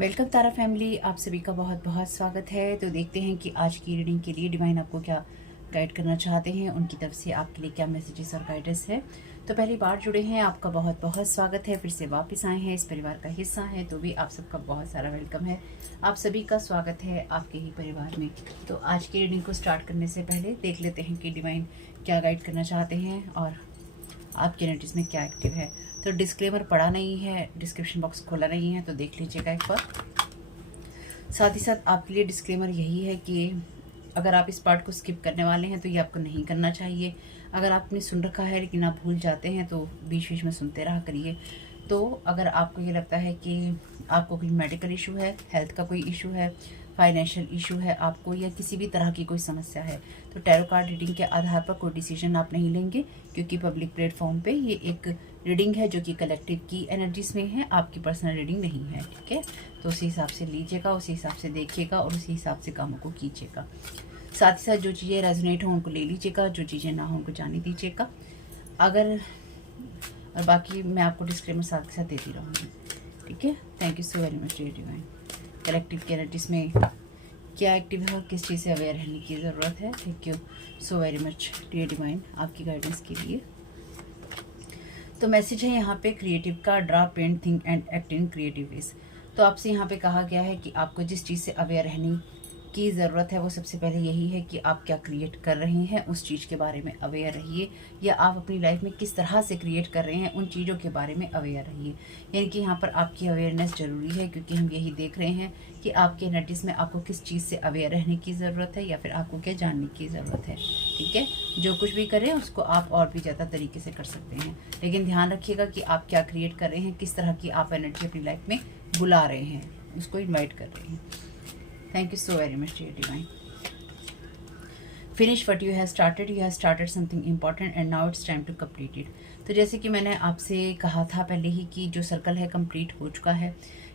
Welcome तारा family, आप सभी का बहुत बहुत स्वागत है। तो देखते हैं कि आज की रीडिंग के लिए डिवाइन आपको क्या गाइड करना चाहते हैं, उनकी तरफ से आपके लिए क्या मैसेजेस और गाइडेंस है। तो पहली बार जुड़े हैं, आपका बहुत बहुत स्वागत है। फिर से वापस आए हैं, इस परिवार का हिस्सा है तो भी आप सबका बहुत सारा वेलकम है। आप सभी का स्वागत है आपके ही परिवार में। तो आज की रीडिंग को स्टार्ट करने से पहले देख लेते हैं कि डिवाइन क्या गाइड करना चाहते हैं और आपके एनर्जीज में क्या एक्टिव है। तो डिस्क्लेमर पढ़ा नहीं है, डिस्क्रिप्शन बॉक्स खोला नहीं है, तो देख लीजिएगा एक बार। साथ ही साथ आपके लिए डिस्क्लेमर यही है कि अगर आप इस पार्ट को स्किप करने वाले हैं तो ये आपको नहीं करना चाहिए। अगर आपने सुन रखा है लेकिन आप भूल जाते हैं तो बीच बीच में सुनते रहा करिए। तो अगर आपको ये लगता है कि आपको कोई मेडिकल इशू है, हेल्थ का कोई इशू है, फाइनेंशियल इशू है आपको, या किसी भी तरह की कोई समस्या है, तो टैरो कार्ड रीडिंग के आधार पर कोई डिसीजन आप नहीं लेंगे, क्योंकि पब्लिक प्लेटफॉर्म पे ये एक रीडिंग है जो कि कलेक्टिव की एनर्जीज में है, आपकी पर्सनल रीडिंग नहीं है। ठीक है, तो उसी हिसाब से लीजिएगा, उसी हिसाब से देखिएगा और उसी हिसाब से कामों को कीजिएगा। साथ ही साथ जो चीज़ें रेजोनेट हों उनको ले लीजिएगा, जो चीज़ें ना हों उनको जाने दीजिएगा। अगर और बाकी मैं आपको डिस्क्लेमर साथ के साथ देती रहूँगी। ठीक है, thank you so very much dear divine. Collective की एनर्जीज में क्या एक्टिव है, किस चीज़ से अवेयर रहने की ज़रूरत है। Thank you so very much dear divine आपकी गाइडेंस के लिए। तो मैसेज है यहाँ पे क्रिएटिव का, draw, paint, think and act in creative ways. तो आपसे यहाँ पे कहा गया है कि आपको जिस चीज़ से अवेयर रहने की ज़रूरत है वो सबसे पहले यही है कि आप क्या क्रिएट कर रहे हैं, उस चीज़ के बारे में अवेयर रहिए, या आप अपनी लाइफ में किस तरह से क्रिएट कर रहे हैं उन चीज़ों के बारे में अवेयर रहिए। यानी कि यहाँ पर आपकी अवेयरनेस ज़रूरी है, क्योंकि हम यही देख रहे हैं कि आपके एनर्जीज में आपको किस चीज़ से अवेयर रहने की ज़रूरत है या फिर आपको क्या जानने की ज़रूरत है। ठीक है, जो कुछ भी करें उसको आप और भी ज़्यादा तरीके से कर सकते हैं, लेकिन ध्यान रखिएगा कि आप क्या क्रिएट कर रहे हैं, किस तरह की आप एनर्जी अपनी लाइफ में बुला रहे हैं, उसको इन्वाइट कर रहे हैं। Thank you so very much, dear divine. Finish what you have started. You have started something important and now it's time to complete it. तो जैसे कि मैंने आपसे कहा था पहले ही कि जो सर्कल है कंप्लीट हो चुका है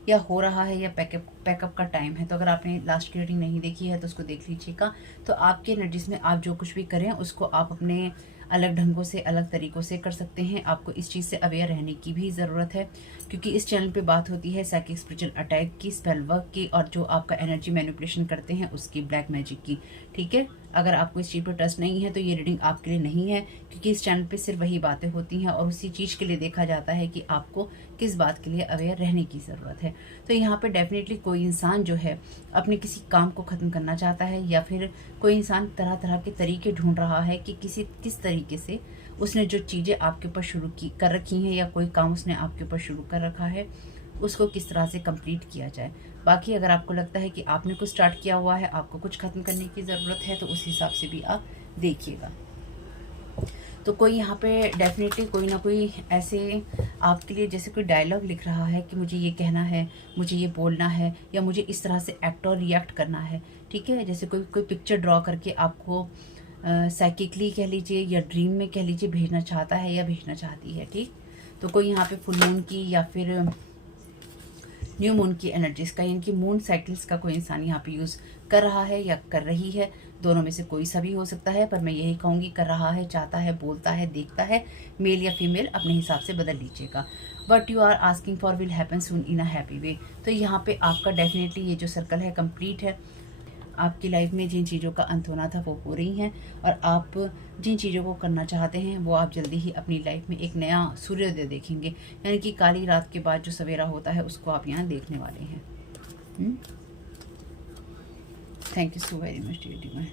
या हो रहा है या पैकअप का टाइम है। तो अगर आपने लास्ट की रीडिंग नहीं देखी है तो उसको देख लीजिएगा। तो आपके एनर्जीज में आप जो कुछ भी करें उसको आप अपने अलग ढंगों से, अलग तरीक़ों से कर सकते हैं। आपको इस चीज़ से अवेयर रहने की भी ज़रूरत है, क्योंकि इस चैनल पे बात होती है साइकिक स्पिरिचुअल अटैक की, स्पेल वर्क की, और जो आपका एनर्जी मैनिपुलेशन करते हैं उसकी, ब्लैक मैजिक की। ठीक है, अगर आपको इस चीज़ पर ट्रस्ट नहीं है तो ये रीडिंग आपके लिए नहीं है, क्योंकि इस चैनल पे सिर्फ वही बातें होती हैं और उसी चीज़ के लिए देखा जाता है कि आपको किस बात के लिए अवेयर रहने की ज़रूरत है। तो यहाँ पे डेफिनेटली कोई इंसान जो है अपने किसी काम को ख़त्म करना चाहता है, या फिर कोई इंसान तरह तरह के तरीके ढूंढ रहा है कि किस तरीके से उसने जो चीज़ें आपके ऊपर शुरू कर रखी हैं, या कोई काम उसने आपके ऊपर शुरू कर रखा है उसको किस तरह से कंप्लीट किया जाए। बाकी अगर आपको लगता है कि आपने कुछ स्टार्ट किया हुआ है, आपको कुछ ख़त्म करने की ज़रूरत है, तो उस हिसाब से भी आप देखिएगा। तो कोई यहाँ पे डेफिनेटली कोई ना कोई ऐसे आपके लिए जैसे कोई डायलॉग लिख रहा है कि मुझे ये कहना है, मुझे ये बोलना है, या मुझे इस तरह से एक्ट और रिएक्ट करना है। ठीक है, जैसे कोई पिक्चर ड्रॉ करके आपको साइकिकली कह लीजिए या ड्रीम में कह लीजिए भेजना चाहता है या भेजना चाहती है। ठीक, तो कोई यहाँ पे फुल मून की या फिर न्यू मून की एनर्जीज का, यानी कि मून साइकिल्स का कोई इंसान यहाँ पे यूज़ कर रहा है या कर रही है। दोनों में से कोई सा भी हो सकता है, पर मैं यही कहूँगी कर रहा है, चाहता है, बोलता है, देखता है, मेल या फीमेल अपने हिसाब से बदल लीजिएगा। What you are asking for will happen soon in a happy way. तो यहाँ पे आपका डेफिनेटली ये जो सर्कल है कंप्लीट है। आपकी लाइफ में जिन चीज़ों का अंत होना था वो हो रही हैं, और आप जिन चीज़ों को करना चाहते हैं वो आप जल्दी ही अपनी लाइफ में एक नया सूर्योदय देखेंगे, यानी कि काली रात के बाद जो सवेरा होता है उसको आप यहाँ देखने वाले हैं। Thank you so very much dear divine.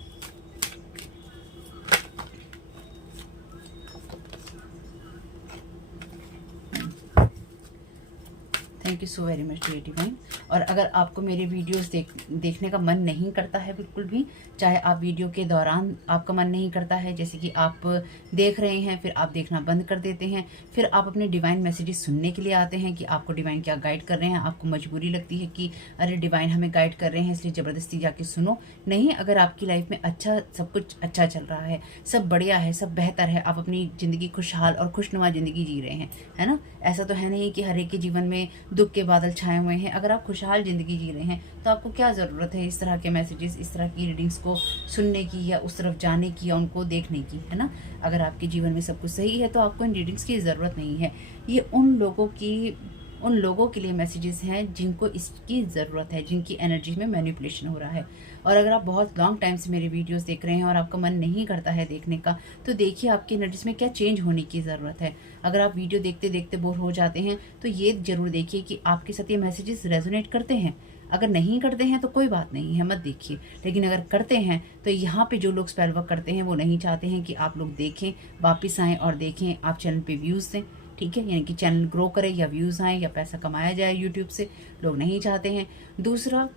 Thank you so very much dear divine. और अगर आपको मेरे वीडियोस देखने का मन नहीं करता है बिल्कुल भी, चाहे आप वीडियो के दौरान आपका मन नहीं करता है, जैसे कि आप देख रहे हैं फिर आप देखना बंद कर देते हैं, फिर आप अपने डिवाइन मैसेजेस सुनने के लिए आते हैं कि आपको डिवाइन क्या गाइड कर रहे हैं, आपको मजबूरी लगती है कि अरे डिवाइन हमें गाइड कर रहे हैं इसलिए ज़बरदस्ती जाके सुनो। नहीं, अगर आपकी लाइफ में अच्छा, सब कुछ अच्छा चल रहा है, सब बढ़िया है, सब बेहतर है, आप अपनी ज़िंदगी खुशहाल और खुशनुमा ज़िंदगी जी रहे हैं, है ना। ऐसा तो है नहीं कि हर एक के जीवन में दुख के बादल छाए हुए हैं। अगर आप खुशहाल ज़िंदगी जी रहे हैं तो आपको क्या ज़रूरत है इस तरह के मैसेजेस, इस तरह की रीडिंग्स को सुनने की, या उस तरफ जाने की, या उनको देखने की, है ना। अगर आपके जीवन में सब कुछ सही है तो आपको इन रीडिंग्स की ज़रूरत नहीं है। ये उन लोगों की उन लोगों के लिए मैसेजेस हैं जिनको इसकी ज़रूरत है, जिनकी एनर्जी में मैनिपुलेशन हो रहा है। और अगर आप बहुत लॉन्ग टाइम से मेरे वीडियोस देख रहे हैं और आपका मन नहीं करता है देखने का, तो देखिए आपकी एनर्जीज में क्या चेंज होने की ज़रूरत है। अगर आप वीडियो देखते देखते बोर हो जाते हैं तो ये ज़रूर देखिए कि आपके साथ ये मैसेजेस रेजोनेट करते हैं। अगर नहीं करते हैं तो कोई बात नहीं है, मत देखिए। लेकिन अगर करते हैं तो यहाँ पे जो लोग स्पेल वर्क करते हैं वो नहीं चाहते हैं कि आप लोग देखें, वापस आएँ और देखें, आप चैनल पे व्यूज़ दें, ठीक है, यानी कि चैनल ग्रो करे या व्यूज़ आए या पैसा कमाया जाए यूट्यूब से, लोग नहीं चाहते हैं। दूसरा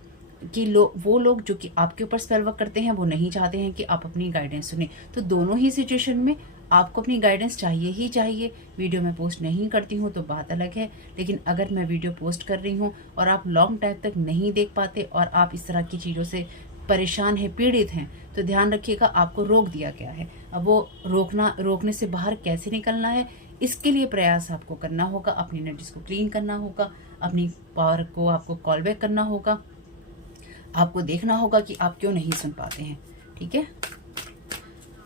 कि वो लोग जो कि आपके ऊपर स्पेल वर्क करते हैं वो नहीं चाहते हैं कि आप अपनी गाइडेंस सुने। तो दोनों ही सिचुएशन में आपको अपनी गाइडेंस चाहिए ही चाहिए। वीडियो मैं पोस्ट नहीं करती हूँ तो बात अलग है, लेकिन अगर मैं वीडियो पोस्ट कर रही हूँ और आप लॉन्ग टाइम तक नहीं देख पाते और आप इस तरह की चीज़ों से परेशान हैं, पीड़ित हैं, तो ध्यान रखिएगा आपको रोक दिया गया है। अब वो रोकने से बाहर कैसे निकलना है, इसके लिए प्रयास आपको करना होगा। अपनी एनर्जीज को क्लीन करना होगा, अपनी पावर को आपको कॉल बैक करना होगा, आपको देखना होगा कि आप क्यों नहीं सुन पाते हैं, ठीक है।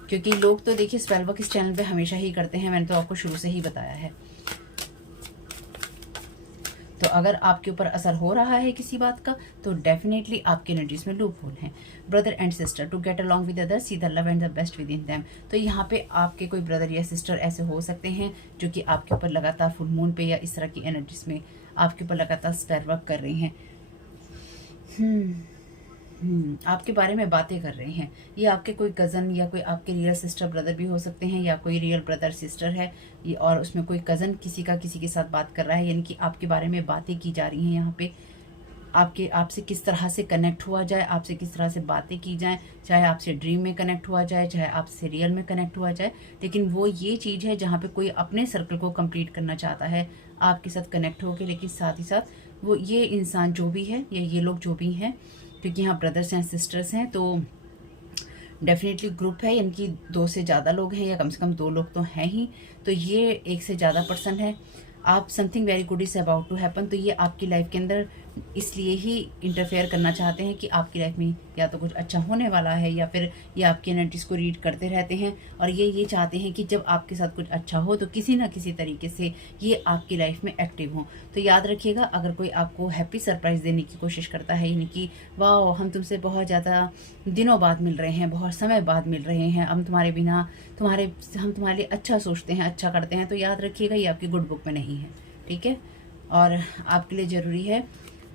क्योंकि लोग तो देखिए स्पेल वर्क इस चैनल पे हमेशा ही करते हैं, मैंने तो आपको शुरू से ही बताया है। तो अगर आपके ऊपर असर हो रहा है किसी बात का तो डेफिनेटली आपके एनर्जीज में लूप होल है। Brother and sister to get along with other, see the love and the best within them. तो यहाँ पे आपके कोई ब्रदर या सिस्टर ऐसे हो सकते हैं जो कि आपके ऊपर लगातार फुल मून पे या इस तरह की एनर्जीज में आपके ऊपर लगातार स्पेल वर्क कर रही हैं, आपके बारे में बातें कर रहे हैं। ये आपके कोई कज़न या कोई आपके रियल सिस्टर ब्रदर भी हो सकते हैं, या कोई रियल ब्रदर सिस्टर है ये और उसमें कोई कज़न किसी के साथ बात कर रहा है, यानी कि आपके बारे में बातें की जा रही हैं। यहाँ पे आपसे किस तरह से कनेक्ट हुआ जाए, आपसे किस तरह से बातें की जाए, चाहे आपसे ड्रीम में कनेक्ट हुआ जाए, चाहे आपसे रियल में कनेक्ट हुआ जाए। लेकिन वो ये चीज़ है जहाँ पे कोई अपने सर्कल को कंप्लीट करना चाहता है आपके साथ कनेक्ट होके, लेकिन साथ ही साथ वो ये इंसान जो भी है या ये लोग जो भी हैं, क्योंकि यहाँ ब्रदर्स हैं सिस्टर्स हैं तो डेफिनेटली ग्रुप है, यानी कि 2 से ज़्यादा लोग हैं या कम से कम 2 लोग तो हैं ही, तो ये 1 से ज़्यादा पर्सन है। आप something very good is about to happen, तो ये आपकी लाइफ के अंदर इसलिए ही इंटरफेयर करना चाहते हैं कि आपकी लाइफ में या तो कुछ अच्छा होने वाला है या फिर ये आपकी एनर्जीज को रीड करते रहते हैं और ये चाहते हैं कि जब आपके साथ कुछ अच्छा हो तो किसी ना किसी तरीके से ये आपकी लाइफ में एक्टिव हो। तो याद रखिएगा, अगर कोई आपको हैप्पी सरप्राइज़ देने की कोशिश करता है, यानी कि वाह हम तुमसे बहुत ज़्यादा दिनों बाद मिल रहे हैं, बहुत समय बाद मिल रहे हैं, हम तुम्हारे बिना हम तुम्हारे लिए अच्छा सोचते हैं, अच्छा करते हैं, तो याद रखिएगा ये आपकी गुड बुक में नहीं है, ठीक है। और आपके लिए ज़रूरी है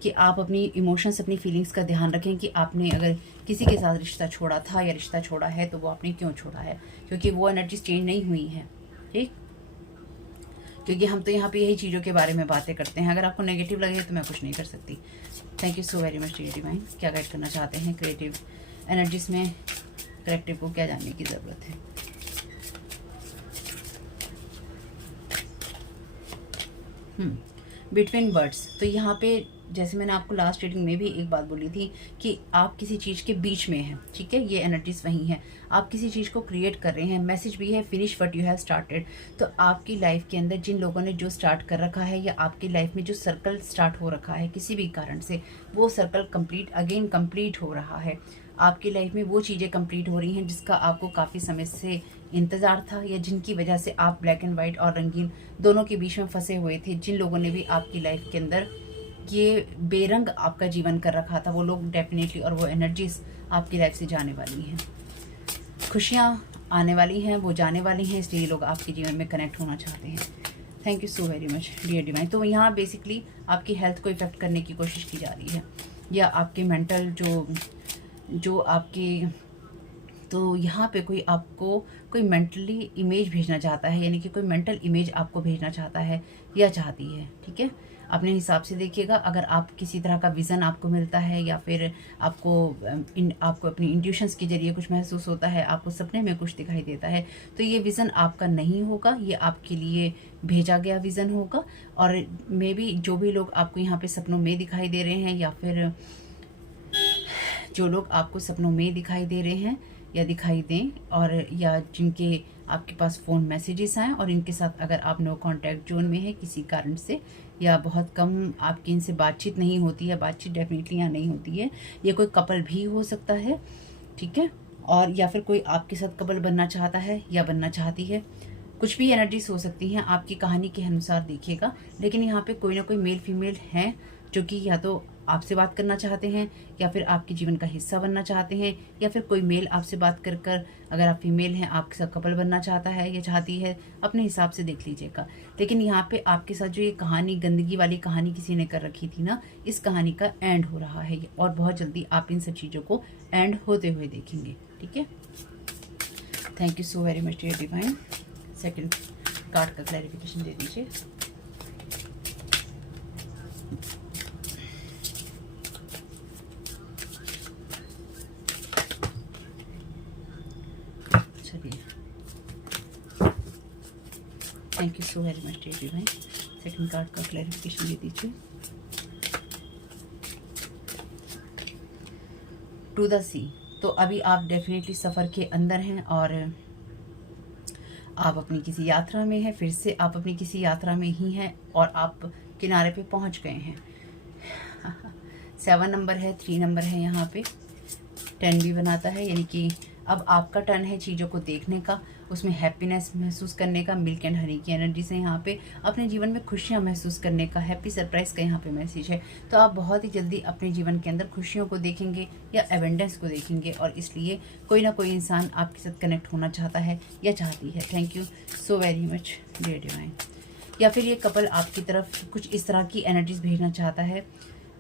कि आप अपनी इमोशंस, अपनी फीलिंग्स का ध्यान रखें कि आपने अगर किसी के साथ रिश्ता छोड़ा था या रिश्ता छोड़ा है तो वो आपने क्यों छोड़ा है, क्योंकि वो एनर्जीज चेंज नहीं हुई हैं, ठीक। क्योंकि हम तो यहाँ पे यही चीज़ों के बारे में बातें करते हैं। अगर आपको नेगेटिव लगे तो मैं कुछ नहीं कर सकती। Thank you so very much dear divine. क्या गाइड करना चाहते हैं क्रिएटिव एनर्जीज में, कलेक्टिव को क्या जानने की ज़रूरत है। बिटवीन वर्ड्स, तो यहाँ पे जैसे मैंने आपको लास्ट रीडिंग में भी एक बात बोली थी कि आप किसी चीज़ के बीच में हैं, ठीक है, ये एनर्जीज वही हैं। आप किसी चीज़ को क्रिएट कर रहे हैं, मैसेज भी है finish what you have started. तो आपकी लाइफ के अंदर जिन लोगों ने जो स्टार्ट कर रखा है या आपकी लाइफ में जो सर्कल स्टार्ट हो रखा है किसी भी कारण से, वो सर्कल कंप्लीट हो रहा है। आपकी लाइफ में वो चीज़ें कंप्लीट हो रही हैं जिसका आपको काफ़ी समय से इंतज़ार था, या जिनकी वजह से आप ब्लैक एंड वाइट और रंगीन दोनों के बीच में फंसे हुए थे। जिन लोगों ने भी आपकी लाइफ के अंदर ये बेरंग आपका जीवन कर रखा था, वो लोग डेफिनेटली और वो एनर्जीज आपकी लाइफ से जाने वाली हैं। खुशियाँ आने वाली हैं, वो जाने वाली हैं, इसलिए लोग आपके जीवन में कनेक्ट होना चाहते हैं। Thank you so very much dear divine. तो यहाँ बेसिकली आपकी हेल्थ को इफेक्ट करने की कोशिश की जा रही है, या आपके मेंटल जो आपके, तो यहाँ पे कोई आपको कोई मेंटली इमेज भेजना चाहता है, यानी कि कोई मेंटल इमेज आपको भेजना चाहता है या चाहती है, ठीक है। अपने हिसाब से देखिएगा। अगर आप किसी तरह का विज़न आपको मिलता है या फिर आपको अपनी इंट्यूशंस के जरिए कुछ महसूस होता है, आपको सपने में कुछ दिखाई देता है, तो ये विज़न आपका नहीं होगा, ये आपके लिए भेजा गया विज़न होगा। और मे बी जो भी लोग आपको यहाँ पे सपनों में दिखाई दे रहे हैं, या फिर जो लोग आपको सपनों में दिखाई दे रहे हैं या दिखाई दें, और या जिनके आपके पास फ़ोन मैसेजेस आएँ और इनके साथ अगर आप नो कांटेक्ट जोन में है किसी कारण से, या बहुत कम आपकी इनसे बातचीत नहीं होती है, बातचीत डेफिनेटली यहाँ नहीं होती है, ये कोई कपल भी हो सकता है, ठीक है। और या फिर कोई आपके साथ कपल बनना चाहता है या बनना चाहती है, कुछ भी एनर्जीज हो सकती हैं, आपकी कहानी के अनुसार देखिएगा। लेकिन यहाँ पे कोई ना कोई मेल फीमेल हैं जो कि या तो आपसे बात करना चाहते हैं, या फिर आपके जीवन का हिस्सा बनना चाहते हैं, या फिर कोई मेल आपसे बात कर कर, अगर आप फीमेल हैं, आपके साथ कपल बनना चाहता है या चाहती है, अपने हिसाब से देख लीजिएगा। लेकिन यहाँ पे आपके साथ जो ये कहानी, गंदगी वाली कहानी किसी ने कर रखी थी ना, इस कहानी का एंड हो रहा है और बहुत जल्दी आप इन सब चीज़ों को एंड होते हुए देखेंगे। ठीक है, thank you so very much dear divine. Second card का क्लैरिफिकेशन दे दीजिए। चलिए, thank you so very much dear divine. Second card का क्लैरिफिकेशन दे दीजिए। To the sea. तो अभी आप डेफिनेटली सफ़र के अंदर हैं और आप अपनी किसी यात्रा में हैं। फिर से आप अपनी किसी यात्रा में ही हैं और आप किनारे पे पहुंच गए हैं। 7 नंबर है, 3 नंबर है, यहाँ पे 10 भी बनाता है, यानी कि अब आपका टर्न है चीज़ों को देखने का, उसमें हैप्पीनेस महसूस करने का। मिल्क एंड हनी की एनर्जी से यहाँ पे अपने जीवन में खुशियाँ महसूस करने का, हैप्पी सरप्राइज का यहाँ पे मैसेज है। तो आप बहुत ही jल्दी अपने जीवन के अंदर खुशियों को देखेंगे या एवेंडेंस को देखेंगे, और इसलिए कोई ना कोई इंसान आपके साथ कनेक्ट होना चाहता है या चाहती है। Thank you so very much dear divine. या फिर ये कपल आपकी तरफ कुछ इस तरह की एनर्जीज भेजना चाहता है,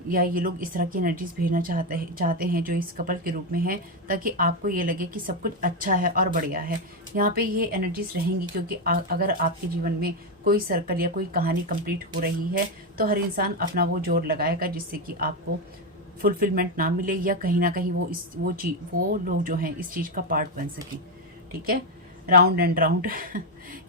या ये लोग इस तरह की एनर्जीज भेजना चाहते हैं जो इस कपल के रूप में है, ताकि आपको ये लगे कि सब कुछ अच्छा है और बढ़िया है। यहाँ पे ये एनर्जीज रहेंगी क्योंकि अगर आपके जीवन में कोई सर्कल या कोई कहानी कंप्लीट हो रही है, तो हर इंसान अपना वो जोर लगाएगा जिससे कि आपको फुलफिलमेंट ना मिले, या कहीं ना कहीं वो लोग जो हैं इस चीज़ का पार्ट बन सके। ठीक है, राउंड एंड राउंड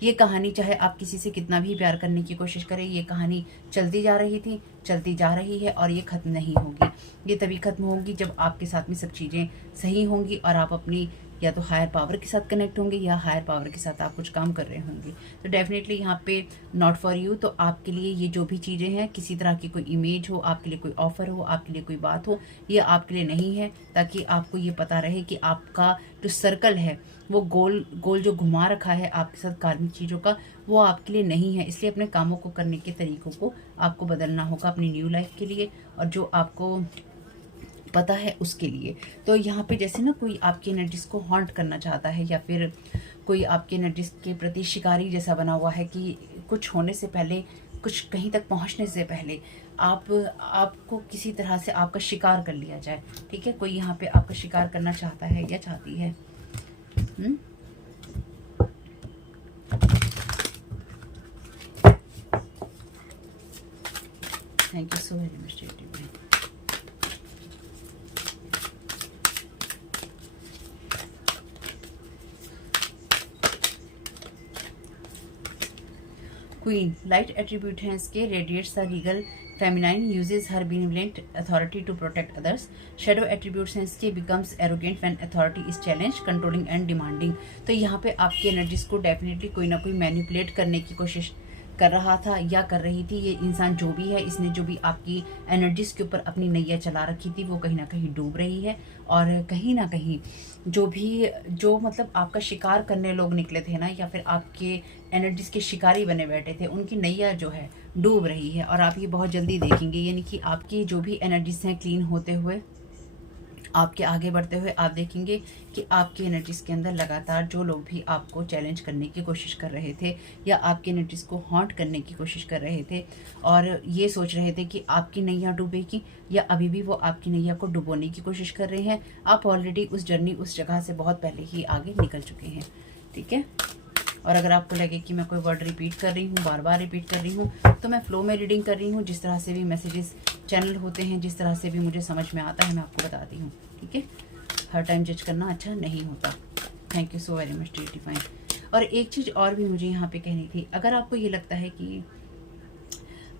ये कहानी, चाहे आप किसी से कितना भी प्यार करने की कोशिश करें, ये कहानी चलती जा रही थी, चलती जा रही है, और ये ख़त्म नहीं होगी। ये तभी ख़त्म होगी जब आपके साथ में सब चीज़ें सही होंगी और आप अपनी या तो हायर पावर के साथ कनेक्ट होंगे, या हायर पावर के साथ आप कुछ काम कर रहे होंगे। तो डेफिनेटली यहाँ पे नॉट फॉर यू। तो आपके लिए ये जो भी चीज़ें हैं, किसी तरह की कोई इमेज हो, आपके लिए कोई ऑफर हो, आपके लिए कोई बात हो, ये आपके लिए नहीं है। ताकि आपको ये पता रहे कि आपका जो सर्कल है, वो गोल जो घुमा रखा है आपके साथ कार्मिक चीज़ों का, वो आपके लिए नहीं है। इसलिए अपने कामों को करने के तरीकों को आपको बदलना होगा अपनी न्यू लाइफ के लिए, और जो आपको पता है उसके लिए। तो यहाँ पे जैसे ना कोई आपकी एनर्जीज को हॉन्ट करना चाहता है, या फिर कोई आपकी एनर्जीज के प्रति शिकारी जैसा बना हुआ है कि कुछ होने से पहले, कुछ कहीं तक पहुँचने से पहले आपको किसी तरह से आपका शिकार कर लिया जाए। ठीक है, कोई यहाँ पे आपका शिकार करना चाहता है या चाहती है। Thank you so very much dear divine. Queen, light attribute हैं इसके, radiates the regal feminine, uses her benevolent authority to protect others। Shadow attributes हैं इसके, becomes arrogant when authority is challenge, controlling and demanding. तो यहाँ पे आपकी energies को definitely कोई ना कोई मैनिपुलेट करने की कोशिश कर रहा था या कर रही थी। ये इंसान जो भी है, इसने जो भी आपकी एनर्जीज के ऊपर अपनी नैया चला रखी थी, वो कहीं ना कहीं डूब रही है। और कहीं ना कहीं जो मतलब आपका शिकार करने लोग निकले थे ना, या फिर आपके एनर्जीज के शिकारी बने बैठे थे, उनकी नैया जो है डूब रही है। और आप ये बहुत जल्दी देखेंगे, यानी कि आपकी जो भी एनर्जीज हैं क्लीन होते हुए, आपके आगे बढ़ते हुए आप देखेंगे कि आपकी एनर्जीज के अंदर लगातार जो लोग भी आपको चैलेंज करने की कोशिश कर रहे थे, या आपकी एनर्जीज को हॉन्ट करने की कोशिश कर रहे थे, और ये सोच रहे थे कि आपकी नैया डूबेगी, या अभी भी वो आपकी नैया को डुबोने की कोशिश कर रहे हैं, आप ऑलरेडी उस जर्नी, उस जगह से बहुत पहले ही आगे निकल चुके हैं। ठीक है, और अगर आपको लगे कि मैं कोई वर्ड रिपीट कर रही हूँ, बार बार रिपीट कर रही हूँ, तो मैं फ्लो में रीडिंग कर रही हूँ। जिस तरह से भी मैसेजेस चैनल होते हैं, जिस तरह से भी मुझे समझ में आता है, मैं आपको बताती हूँ। ठीक है, हर टाइम जज करना अच्छा नहीं होता। Thank you so very much dear divine. और एक चीज़ और भी मुझे यहाँ पे कहनी थी, अगर आपको ये लगता है कि,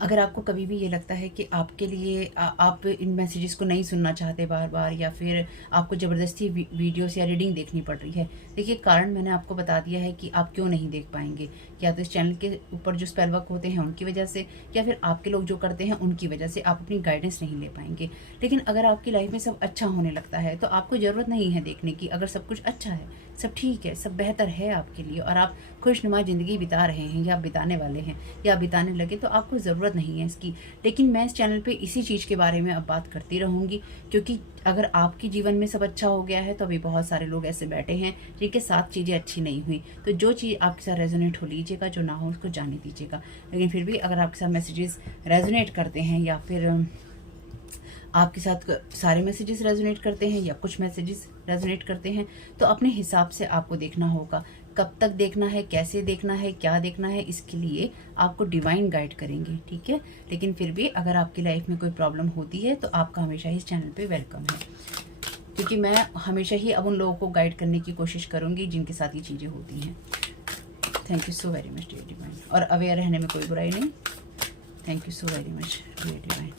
अगर आपको कभी भी ये लगता है कि आपके लिए आप इन मैसेजेस को नहीं सुनना चाहते बार बार, या फिर आपको ज़बरदस्ती वीडियोस या रीडिंग देखनी पड़ रही है, देखिए कारण मैंने आपको बता दिया है कि आप क्यों नहीं देख पाएंगे। या तो इस चैनल के ऊपर जो स्पेल वर्क होते हैं उनकी वजह से, या फिर आपके लोग जो करते हैं उनकी वजह से आप अपनी गाइडेंस नहीं ले पाएंगे। लेकिन अगर आपकी लाइफ में सब अच्छा होने लगता है, तो आपको ज़रूरत नहीं है देखने की। अगर सब कुछ अच्छा है, सब ठीक है, सब बेहतर है आपके लिए और आप खुशनुमा ज़िंदगी बिता रहे हैं या बिताने वाले हैं या बिताने लगे, तो आपको ज़रूरत नहीं है इसकी। लेकिन मैं इस चैनल पे इसी चीज़ के बारे में अब बात करती रहूँगी, क्योंकि अगर आपके जीवन में सब अच्छा हो गया है तो अभी बहुत सारे लोग ऐसे बैठे हैं जिनके साथ चीज़ें अच्छी नहीं हुई। तो जो चीज़ आपके साथ रेजोनेट हो लीजिएगा, जो ना हो उसको जाने दीजिएगा। लेकिन फिर भी अगर आपके साथ मैसेजेस रेजोनेट करते हैं या फिर आपके साथ सारे मैसेजेस रेजोनेट करते हैं या कुछ मैसेजेस रेजोनेट करते हैं, तो अपने हिसाब से आपको देखना होगा। कब तक देखना है, कैसे देखना है, क्या देखना है, इसके लिए आपको डिवाइन गाइड करेंगे, ठीक है। लेकिन फिर भी अगर आपकी लाइफ में कोई प्रॉब्लम होती है तो आपका हमेशा ही इस चैनल पे वेलकम है, क्योंकि मैं हमेशा ही अब उन लोगों को गाइड करने की कोशिश करूँगी जिनके साथ ये चीज़ें होती हैं। Thank you so very much dear divine. और अवेयर रहने में कोई बुराई नहीं। Thank you so very much dear divine.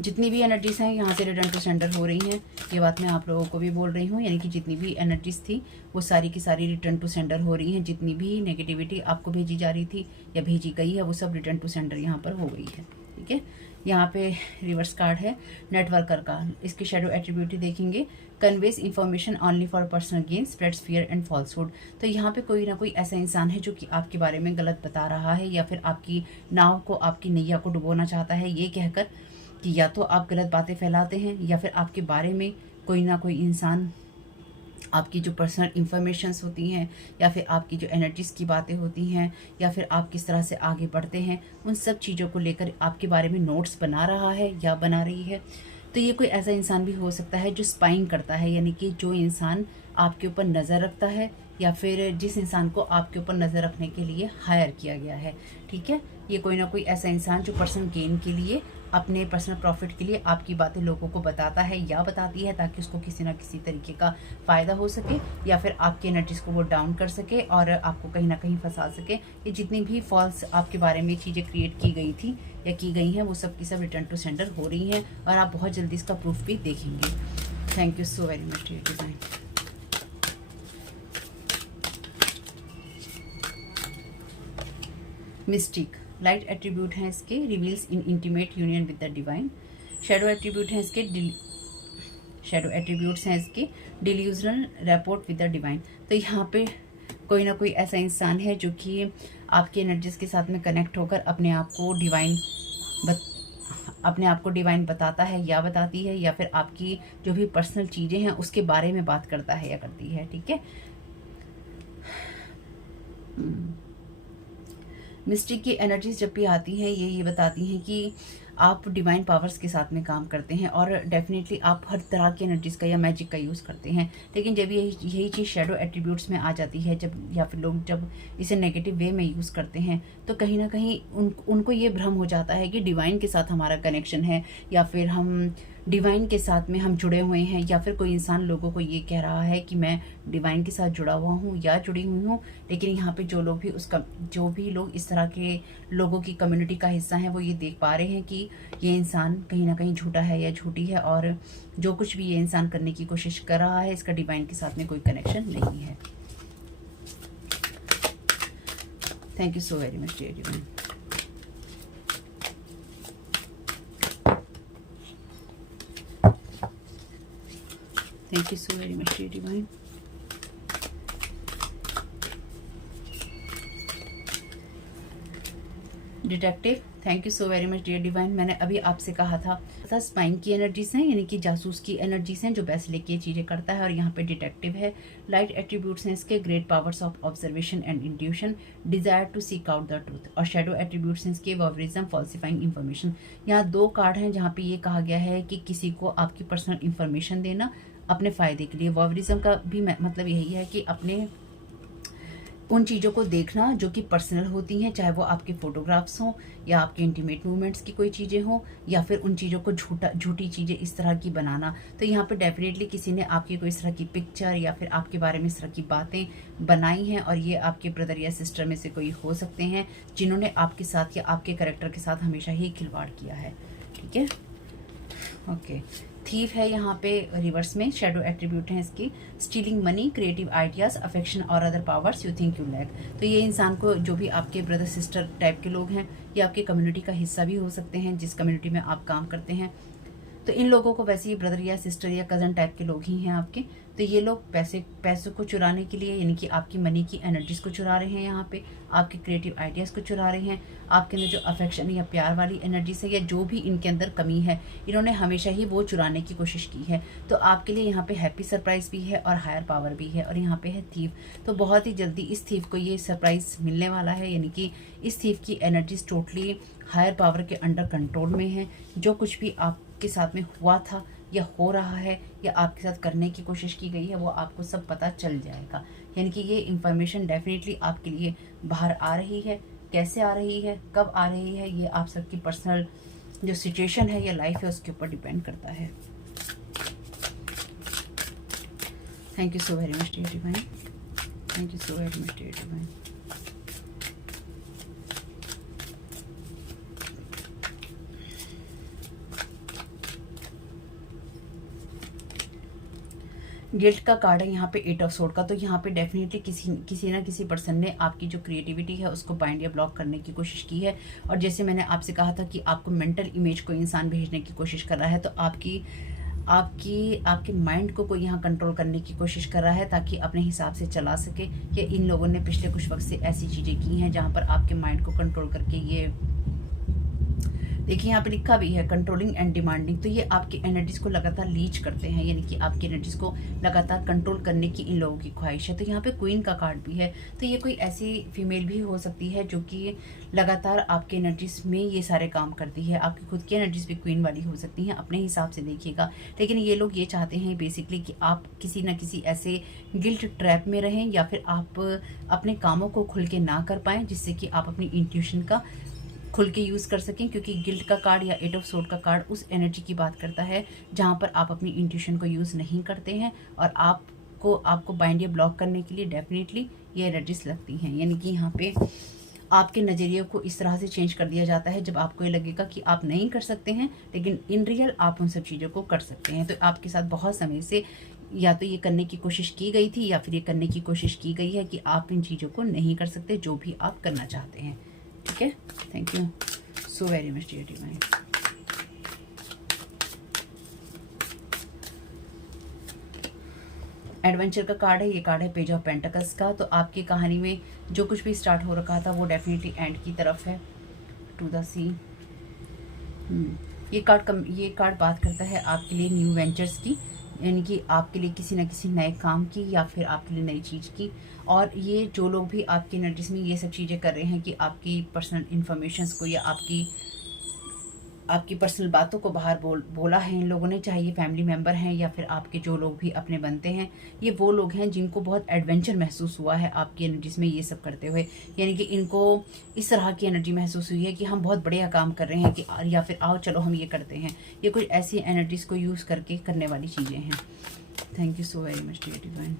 जितनी भी एनर्जीज हैं यहाँ से रिटर्न टू सेंडर हो रही हैं, ये बात मैं आप लोगों को भी बोल रही हूँ, यानी कि जितनी भी एनर्जीज थी वो सारी की सारी रिटर्न टू सेंडर हो रही हैं। जितनी भी नेगेटिविटी आपको भेजी जा रही थी या भेजी गई है वो सब रिटर्न टू सेंडर यहाँ पर हो गई है, ठीक है। यहाँ पे रिवर्स कार्ड है नेटवर्कर का। इसकी शेडो एट्रीब्यूट देखेंगे, conveys information only for personal gain, spreads fear and falsehood. तो यहाँ पे कोई ना कोई ऐसा इंसान है जो कि आपके बारे में गलत बता रहा है या फिर आपकी नाव को, आपकी नैया को डुबोना चाहता है, ये कहकर कि या तो आप गलत बातें फैलाते हैं या फिर आपके बारे में कोई ना कोई इंसान आपकी जो पर्सनल इंफॉर्मेशंस होती हैं या फिर आपकी जो एनर्जीज़ की बातें होती हैं या फिर आप किस तरह से आगे बढ़ते हैं, उन सब चीज़ों को लेकर आपके बारे में नोट्स बना रहा है या बना रही है। तो ये कोई ऐसा इंसान भी हो सकता है जो स्पाइंग करता है, यानी कि जो इंसान आपके ऊपर नज़र रखता है या फिर जिस इंसान को आपके ऊपर नज़र रखने के लिए हायर किया गया है, ठीक है। ये कोई ना कोई ऐसा इंसान जो पर्सनल गेन के लिए, अपने पर्सनल प्रॉफिट के लिए आपकी बातें लोगों को बताता है या बताती है, ताकि उसको किसी ना किसी तरीके का फ़ायदा हो सके या फिर आपकी एनर्जीज को वो डाउन कर सके और आपको कहीं ना कहीं फंसा सके। ये जितनी भी फॉल्स आपके बारे में चीज़ें क्रिएट की गई थी या की गई हैं, वो सब की सब रिटर्न टू सेंडर हो रही हैं और आप बहुत जल्दी इसका प्रूफ भी देखेंगे। Thank you so very much dear divine. Mystic light attribute हैं इसके, reveals in intimate union with the divine. Shadow attribute हैं इसके, शेडो एट्रीब्यूट्स हैं इसके, delusional rapport with the divine. तो यहाँ पे कोई ना कोई ऐसा इंसान है जो कि आपकी एनर्जीज के साथ में कनेक्ट होकर अपने आप को डिवाइन बताता है या बताती है, या फिर आपकी जो भी पर्सनल चीज़ें हैं उसके बारे में बात करता है या करती है, ठीक है। मिस्टिक की एनर्जीज जब भी आती हैं ये बताती हैं कि आप डिवाइन पावर्स के साथ में काम करते हैं और डेफिनेटली आप हर तरह की एनर्जीज का या मैजिक का यूज़ करते हैं। लेकिन जब यही चीज़ शेडो एट्रीब्यूट्स में आ जाती है, जब या फिर लोग जब इसे नेगेटिव वे में यूज़ करते हैं, तो कहीं ना कहीं उनको ये भ्रम हो जाता है कि डिवाइन के साथ हमारा कनेक्शन है या फिर हम डिवाइन के साथ में हम जुड़े हुए हैं, या फिर कोई इंसान लोगों को ये कह रहा है कि मैं डिवाइन के साथ जुड़ा हुआ हूँ या जुड़ी हुई हूँ। लेकिन यहाँ पे जो भी लोग इस तरह के लोगों की कम्युनिटी का हिस्सा हैं, वो ये देख पा रहे हैं कि ये इंसान कहीं ना कहीं झूठा है या झूठी है, और जो कुछ भी ये इंसान करने की कोशिश कर रहा है इसका डिवाइन के साथ में कोई कनेक्शन नहीं है। Thank you so very much dear divine. Thank you so very much, dear divine. Detective, thank you so very much dear divine. मैंने अभी आपसे कहा था स्पाइंग की एनर्जीज हैं, यानी कि जासूस की एनर्जीज हैं जो बस लेके चीज़ें करता है, और यहाँ पे डिटेक्टिव है। लाइट एट्रीब्यूट्स हैं इसके, great powers of observation and intuition, desire to seek out the truth. और शेडो एट्रीब्यूट्स हैं इसके, वॉवरिज्म, फॉल्सिफाइंग इन्फॉर्मेशन। यहाँ 2 कार्ड हैं जहाँ पे ये कहा गया है कि किसी को आपकी पर्सनल इन्फॉर्मेशन देना अपने फ़ायदे के लिए। वॉवरिज्म का भी मतलब यही है कि अपने उन चीज़ों को देखना जो कि पर्सनल होती हैं, चाहे वो आपके फोटोग्राफ्स हों या आपके इंटीमेट मूवमेंट्स की कोई चीज़ें हों, या फिर उन चीज़ों को झूठी चीज़ें इस तरह की बनाना। तो यहाँ पे डेफिनेटली किसी ने आपकी कोई इस तरह की पिक्चर या फिर आपके बारे में इस तरह की बातें बनाई हैं, और ये आपके ब्रदर या सिस्टर में से कोई हो सकते हैं जिन्होंने आपके साथ या आपके कैरेक्टर के साथ हमेशा ही खिलवाड़ किया है, ठीक है। ओके, थीफ है यहाँ पे रिवर्स में, शेडो एट्रीब्यूट है इसकी, stealing money, creative ideas, affection और other powers you think you lack. तो ये इंसान को, जो भी आपके ब्रदर सिस्टर टाइप के लोग हैं, ये आपके कम्युनिटी का हिस्सा भी हो सकते हैं जिस कम्युनिटी में आप काम करते हैं। तो इन लोगों को वैसे ही ब्रदर या सिस्टर या कज़न टाइप के लोग ही हैं आपके। तो ये लोग पैसों को चुराने के लिए, यानी कि आपकी मनी की एनर्जीज को चुरा रहे हैं यहाँ पे, आपके क्रिएटिव आइडियाज़ को चुरा रहे हैं, आपके अंदर जो अफेक्शन या प्यार वाली एनर्जी है या जो भी इनके अंदर कमी है, इन्होंने हमेशा ही वो चुराने की कोशिश की है। तो आपके लिए यहाँ पे हैप्पी सरप्राइज भी है और हायर पावर भी है, और यहाँ पे है थीव। तो बहुत ही जल्दी इस थीव को ये सरप्राइज मिलने वाला है, यानी कि इस थीव की एनर्जीज टोटली हायर पावर के अंडर कंट्रोल में है। जो कुछ भी आपके साथ में हुआ था या हो रहा है या आपके साथ करने की कोशिश की गई है, वो आपको सब पता चल जाएगा। यानी कि ये इन्फॉर्मेशन डेफिनेटली आपके लिए बाहर आ रही है। कैसे आ रही है, कब आ रही है, ये आप सबकी पर्सनल जो सिचुएशन है या लाइफ है उसके ऊपर डिपेंड करता है। Thank you so very much dear divine, thank you so very much dear divine. Guilt का कार्ड है यहाँ पे 8 ऑफ सोर्ड का। तो यहाँ पे डेफिनेटली किसी ना किसी पर्सन ने आपकी जो क्रिएटिविटी है उसको बाइंड या ब्लॉक करने की कोशिश की है। और जैसे मैंने आपसे कहा था कि आपको मेंटल इमेज को इंसान भेजने की कोशिश कर रहा है, तो आपके माइंड को कोई यहाँ कंट्रोल करने की कोशिश कर रहा है ताकि अपने हिसाब से चला सके। या इन लोगों ने पिछले कुछ वक्त से ऐसी चीज़ें की हैं जहाँ पर आपके माइंड को कंट्रोल करके, ये देखिए यहाँ पे लिखा भी है कंट्रोलिंग एंड डिमांडिंग। तो ये आपकी एनर्जीज को लगातार लीच करते हैं, यानी कि आपकी एनर्जीज को लगातार कंट्रोल करने की इन लोगों की ख्वाहिश है। तो यहाँ पे क्वीन का कार्ड भी है। तो ये कोई ऐसी फीमेल भी हो सकती है जो कि लगातार आपके एनर्जीज में ये सारे काम करती है। आपकी खुद की एनर्जीज भी क्वीन वाली हो सकती हैं, अपने हिसाब से देखिएगा। लेकिन ये लोग ये चाहते हैं बेसिकली कि आप किसी न किसी ऐसे गिल्ट ट्रैप में रहें या फिर आप अपने कामों को खुल के ना कर पाएँ, जिससे कि आप अपनी इंट्यूशन का खुल के यूज़ कर सकें। क्योंकि गिल्ट का कार्ड या 8 ऑफ सोर्ड का कार्ड उस एनर्जी की बात करता है जहाँ पर आप अपनी इंट्यूशन को यूज़ नहीं करते हैं, और आपको बाइंड या ब्लॉक करने के लिए डेफिनेटली ये एनर्जीज लगती हैं। यानी कि यहाँ पे आपके नज़रिए को इस तरह से चेंज कर दिया जाता है जब आपको ये लगेगा कि आप नहीं कर सकते हैं, लेकिन इन रियल आप उन सब चीज़ों को कर सकते हैं। तो आपके साथ बहुत समय से या तो ये करने की कोशिश की गई थी या फिर ये करने की कोशिश की गई है कि आप इन चीज़ों को नहीं कर सकते जो भी आप करना चाहते हैं। ठीक है, thank you so very much dear divine. Adventure का कार्ड है, ये कार्ड है पेज ऑफ पेंटिकल्स का। तो आपकी कहानी में जो कुछ भी स्टार्ट हो रखा था वो डेफिनेटली एंड की तरफ है, टू द सी। ये कार्ड बात करता है आपके लिए न्यू वेंचर्स की, यानी कि आपके लिए किसी न किसी नए काम की या फिर आपके लिए नई चीज़ की। और ये जो लोग भी आपकी एनर्जीज में ये सब चीज़ें कर रहे हैं कि आपकी पर्सनल इन्फॉर्मेशंस को या आपकी पर्सनल बातों को बाहर बोला है इन लोगों ने, चाहे ये फैमिली मेम्बर हैं या फिर आपके जो लोग भी अपने बनते हैं, ये वो लोग हैं जिनको बहुत एडवेंचर महसूस हुआ है आपकी एनर्जीज में ये सब करते हुए। यानी कि इनको इस तरह की एनर्जी महसूस हुई है कि हम बहुत बढ़िया काम कर रहे हैं कि या फिर आओ चलो हम ये करते हैं। ये कुछ ऐसी एनर्जीज को यूज़ करके करने वाली चीज़ें हैं। Thank you so very much dear divine.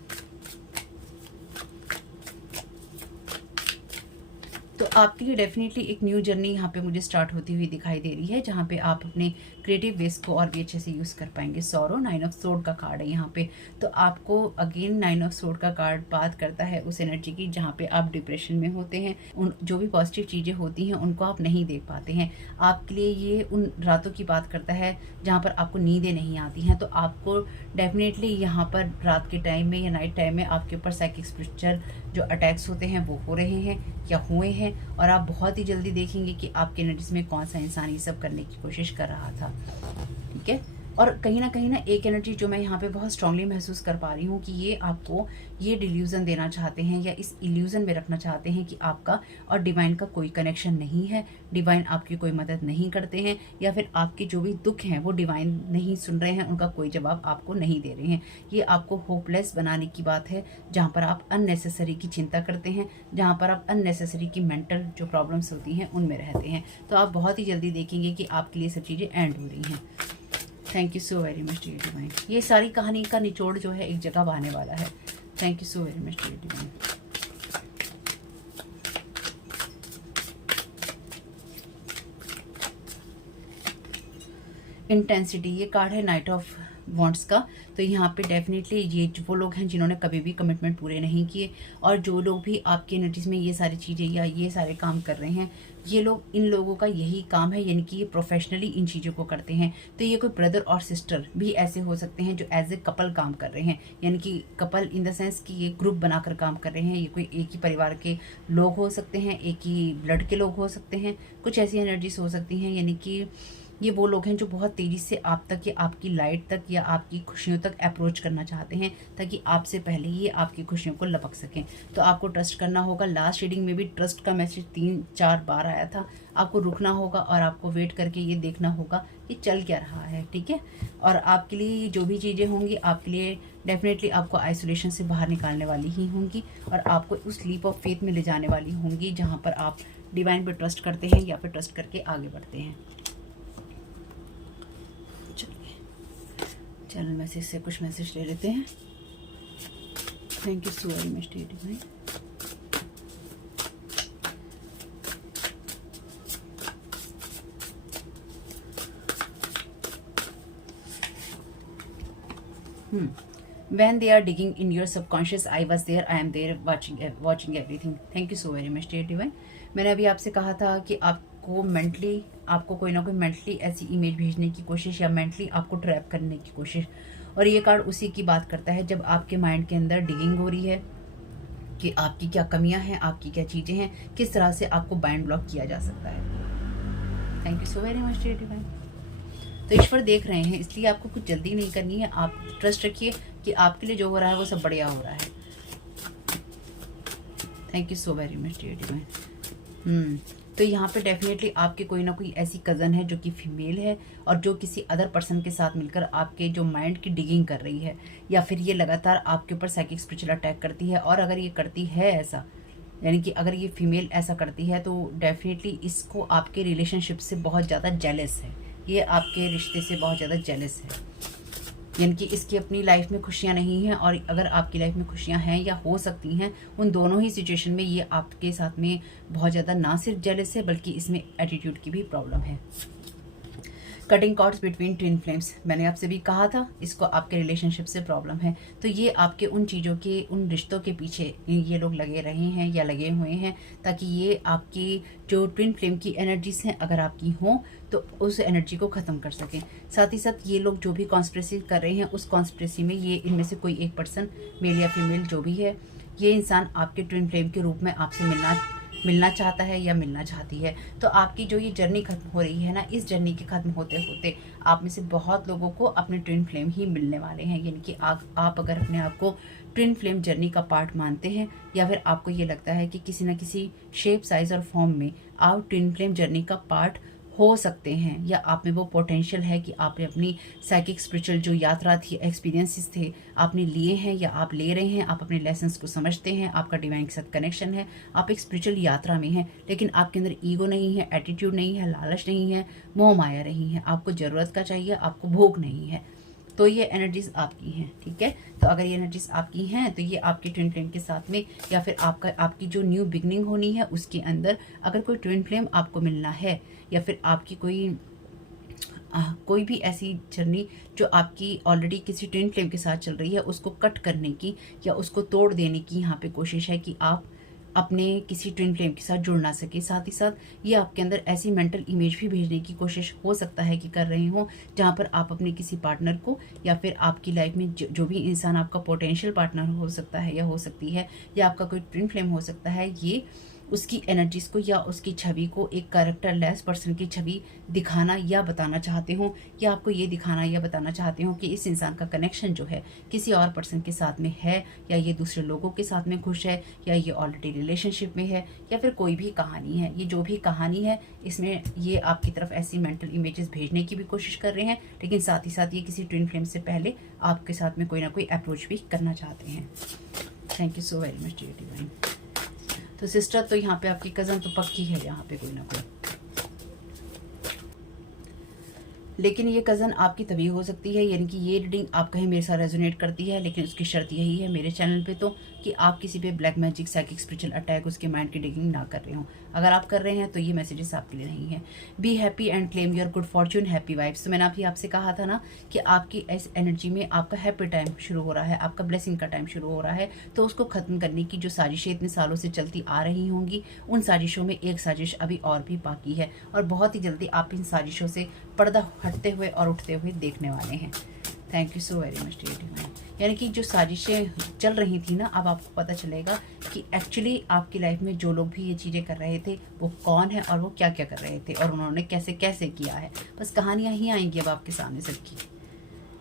तो आपके लिए डेफिनेटली एक न्यू जर्नी यहाँ पे मुझे स्टार्ट होती हुई दिखाई दे रही है, जहाँ पे आप अपने क्रिएटिव वेस को और भी अच्छे से यूज़ कर पाएंगे। सॉरो 9 ऑफ सोर्ड का कार्ड है यहाँ पे। तो आपको अगेन 9 ऑफ सोर्ड का कार्ड बात करता है उस एनर्जी की जहाँ पे आप डिप्रेशन में होते हैं, उन जो भी पॉजिटिव चीज़ें होती हैं उनको आप नहीं देख पाते हैं। आपके लिए ये उन रातों की बात करता है जहाँ पर आपको नींदें नहीं आती हैं। तो आपको डेफिनेटली यहाँ पर रात के टाइम में या नाइट टाइम में आपके ऊपर साइकिक स्पिरिचुअल जो अटैक्स होते हैं वो हो रहे हैं या हुए हैं, और आप बहुत ही जल्दी देखेंगे कि आपके एनर्जीज में कौन सा इंसान ये सब करने की कोशिश कर रहा था। ठीक है, और कहीं ना एक एनर्जी जो मैं यहाँ पे बहुत स्ट्रांगली महसूस कर पा रही हूँ कि ये आपको ये डिल्यूजन देना चाहते हैं या इस इल्यूजन में रखना चाहते हैं कि आपका और डिवाइन का कोई कनेक्शन नहीं है, डिवाइन आपकी कोई मदद नहीं करते हैं, या फिर आपके जो भी दुख हैं वो डिवाइन नहीं सुन रहे हैं, उनका कोई जवाब आपको नहीं दे रहे हैं। ये आपको होपलेस बनाने की बात है, जहाँ पर आप अननेसेसरी की चिंता करते हैं, जहाँ पर आप अननेसेसरी की मेंटल जो प्रॉब्लम्स होती हैं उनमें रहते हैं। तो आप बहुत ही जल्दी देखेंगे कि आपके लिए सब चीज़ें एंड हो रही हैं। Thank you so very much dear divine. ये सारी कहानी का निचोड़ जो है एक जगह आने वाला है। Thank you so very much dear divine. Intensity, ये कार्ड है नाइट ऑफ वॉन्ट्स का। तो यहाँ पे डेफिनेटली ये वो लोग हैं जिन्होंने कभी भी कमिटमेंट पूरे नहीं किए, और जो लोग भी आपकी एनर्जीज में ये सारी चीज़ें या ये सारे काम कर रहे हैं, ये लोग, इन लोगों का यही काम है, यानी कि ये प्रोफेशनली इन चीज़ों को करते हैं। तो ये कोई ब्रदर और सिस्टर भी ऐसे हो सकते हैं जो एज ए कपल काम कर रहे हैं, यानी कि कपल इन द सेंस कि ये ग्रुप बनाकर काम कर रहे हैं। ये कोई एक ही परिवार के लोग हो सकते हैं, एक ही ब्लड के लोग हो सकते हैं, कुछ ऐसी एनर्जीज हो सकती हैं, यानी कि ये वो लोग हैं जो बहुत तेज़ी से आप तक या आपकी लाइट तक या आपकी खुशियों तक अप्रोच करना चाहते हैं, ताकि आपसे पहले ये आपकी खुशियों को लपक सकें। तो आपको ट्रस्ट करना होगा। लास्ट रीडिंग में भी ट्रस्ट का मैसेज 3-4 बार आया था। आपको रुकना होगा और आपको वेट करके ये देखना होगा कि चल क्या रहा है, ठीक है। और आपके लिए जो भी चीज़ें होंगी, आपके लिए डेफिनेटली आपको आइसोलेशन से बाहर निकालने वाली ही होंगी, और आपको उस लीप ऑफ फेथ में ले जाने वाली होंगी जहाँ पर आप डिवाइन पर ट्रस्ट करते हैं या फिर ट्रस्ट करके आगे बढ़ते हैं। चैनल मैसेज से कुछ मैसेज ले लेते हैं। Thank you so very much divine. When they are digging in your subconscious, I was there, I am there, watching everything. Thank you so very much dear divine। मैंने अभी आपसे कहा था कि आपको मेंटली, आपको कोई ना कोई मेंटली ऐसी इमेज भेजने की कोशिश या मेंटली आपको ट्रैप करने की कोशिश, और ये कार्ड उसी की बात करता है जब आपके माइंड के अंदर डिगिंग हो रही है कि आपकी क्या कमियां हैं, आपकी क्या चीज़ें हैं, किस तरह से आपको बाइंड ब्लॉक किया जा सकता है। Thank you so very much dear divine. तो ईश्वर देख रहे हैं, इसलिए आपको कुछ जल्दी नहीं करनी है। आप ट्रस्ट रखिए कि आपके लिए जो हो रहा है वो सब बढ़िया हो रहा है। Thank you so very much dear divine. तो यहाँ पे डेफिनेटली आपके कोई ना कोई ऐसी कज़न है जो कि फीमेल है, और जो किसी अदर पर्सन के साथ मिलकर आपके जो माइंड की डिगिंग कर रही है, या फिर ये लगातार आपके ऊपर साइकिक स्पिरिचुअल अटैक करती है। और अगर ये करती है ऐसा, यानी कि अगर ये फीमेल ऐसा करती है, तो डेफिनेटली इसको आपके रिलेशनशिप से बहुत ज़्यादा जेलस है, ये आपके रिश्ते से बहुत ज़्यादा जेलस है, यानी कि इसकी अपनी लाइफ में खुशियां नहीं हैं। और अगर आपकी लाइफ में खुशियां हैं या हो सकती हैं, उन दोनों ही सिचुएशन में ये आपके साथ में बहुत ज़्यादा ना सिर्फ जेलस है, बल्कि इसमें एटीट्यूड की भी प्रॉब्लम है। Cutting cords between twin flames, मैंने आपसे भी कहा था इसको आपके रिलेशनशिप से प्रॉब्लम है। तो ये आपके उन चीज़ों के, उन रिश्तों के पीछे ये लोग लगे रहे हैं या लगे हुए हैं, ताकि ये आपकी जो ट्विन फ्लेम की एनर्जीज हैं, अगर आपकी हों तो उस एनर्जी को ख़त्म कर सकें। साथ ही साथ ये लोग जो भी कॉन्स्पिरेसी कर रहे हैं, उस कॉन्स्पिरेसी में ये इनमें से कोई एक पर्सन, मेल या फीमेल जो भी है, ये इंसान आपके ट्विन फ्लेम के रूप में आपसे मिलना चाहता है या मिलना चाहती है। तो आपकी जो ये जर्नी खत्म हो रही है ना, इस जर्नी के खत्म होते होते आप में से बहुत लोगों को अपने ट्विन फ्लेम ही मिलने वाले हैं। यानी कि आप अगर अपने आप को ट्विन फ्लेम जर्नी का पार्ट मानते हैं, या फिर आपको ये लगता है कि किसी न किसी शेप, साइज और फॉर्म में आप ट्विन फ्लेम जर्नी का पार्ट हो सकते हैं, या आप में वो पोटेंशियल है कि आपने अपनी साइकिक स्पिरिचुअल जो यात्रा थी, एक्सपीरियंसेस थे, आपने लिए हैं या आप ले रहे हैं, आप अपने लेसन्स को समझते हैं, आपका डिवाइन के साथ कनेक्शन है, आप एक स्पिरिचुअल यात्रा में हैं, लेकिन आपके अंदर ईगो नहीं है, एटीट्यूड नहीं है, लालच नहीं है, मोह माया नहीं है, आपको ज़रूरत का चाहिए, आपको भोग नहीं है। तो ये एनर्जीज आपकी हैं, ठीक है। तो अगर ये एनर्जीज आपकी हैं, तो ये आपके ट्विन फ्लेम के साथ में, या फिर आपकी जो न्यू बिगनिंग होनी है उसके अंदर अगर कोई ट्विन फ्लेम आपको मिलना है, या फिर आपकी कोई भी ऐसी जर्नी जो आपकी ऑलरेडी किसी ट्विन फ्लेम के साथ चल रही है, उसको कट करने की या उसको तोड़ देने की यहाँ पे कोशिश है कि आप अपने किसी ट्विन फ्लेम के साथ जुड़ ना सके। साथ ही साथ ये आपके अंदर ऐसी मेंटल इमेज भी भेजने की कोशिश हो सकता है कि कर रहे हो, जहाँ पर आप अपने किसी पार्टनर को, या फिर आपकी लाइफ में जो भी इंसान आपका पोटेंशियल पार्टनर हो सकता है या हो सकती है, या आपका कोई ट्विन फ्लेम हो सकता है, ये उसकी एनर्जीज को या उसकी छवि को एक कैरेक्टर लेस पर्सन की छवि दिखाना या बताना चाहते हो, या आपको ये दिखाना या बताना चाहते हो कि इस इंसान का कनेक्शन जो है किसी और पर्सन के साथ में है, या ये दूसरे लोगों के साथ में खुश है, या ये ऑलरेडी रिलेशनशिप में है, या फिर कोई भी कहानी है। ये जो भी कहानी है, इसमें ये आपकी तरफ ऐसी मेंटल इमेजेस भेजने की भी कोशिश कर रहे हैं, लेकिन साथ ही साथ ये किसी ट्विन फ्लेम से पहले आपके साथ में कोई ना कोई अप्रोच भी करना चाहते हैं। Thank you so very much dear divine. तो सिस्टर तो यहाँ पे आपकी कज़न तो पक्की है यहाँ पे कोई ना कोई, लेकिन ये कज़न आपकी तभी हो सकती है, यानी कि ये रीडिंग आप कहें मेरे साथ रेजोनेट करती है, लेकिन उसकी शर्त यही है, मेरे चैनल पे तो कि आप किसी पे black magic, psychic, spiritual attack, उसके माइंड की डिगिंग ना कर रहे हो। अगर आप कर रहे हैं तो ये मैसेजेस आपके लिए नहीं है। Be happy and claim your good Fortune, happy vibes. तो मैंने अभी आपसे कहा था ना कि आपकी इस एनर्जी में आपका हैप्पी टाइम शुरू हो रहा है, आपका ब्लेसिंग का टाइम शुरू हो रहा है। तो उसको खत्म करने की जो साजिशें इतने सालों से चलती आ रही होंगी, उन साजिशों में एक साजिश अभी और भी बाकी है, और बहुत ही जल्दी आप इन साजिशों से पर्दा हटते हुए और उठते हुए देखने वाले हैं। Thank you so very much dear divine. यानी कि जो साजिशें चल रही थी ना, अब आपको पता चलेगा कि एक्चुअली आपकी लाइफ में जो लोग भी ये चीज़ें कर रहे थे वो कौन है और वो क्या क्या कर रहे थे और उन्होंने कैसे कैसे किया है। बस कहानियाँ ही आएंगी अब आपके सामने सबकी,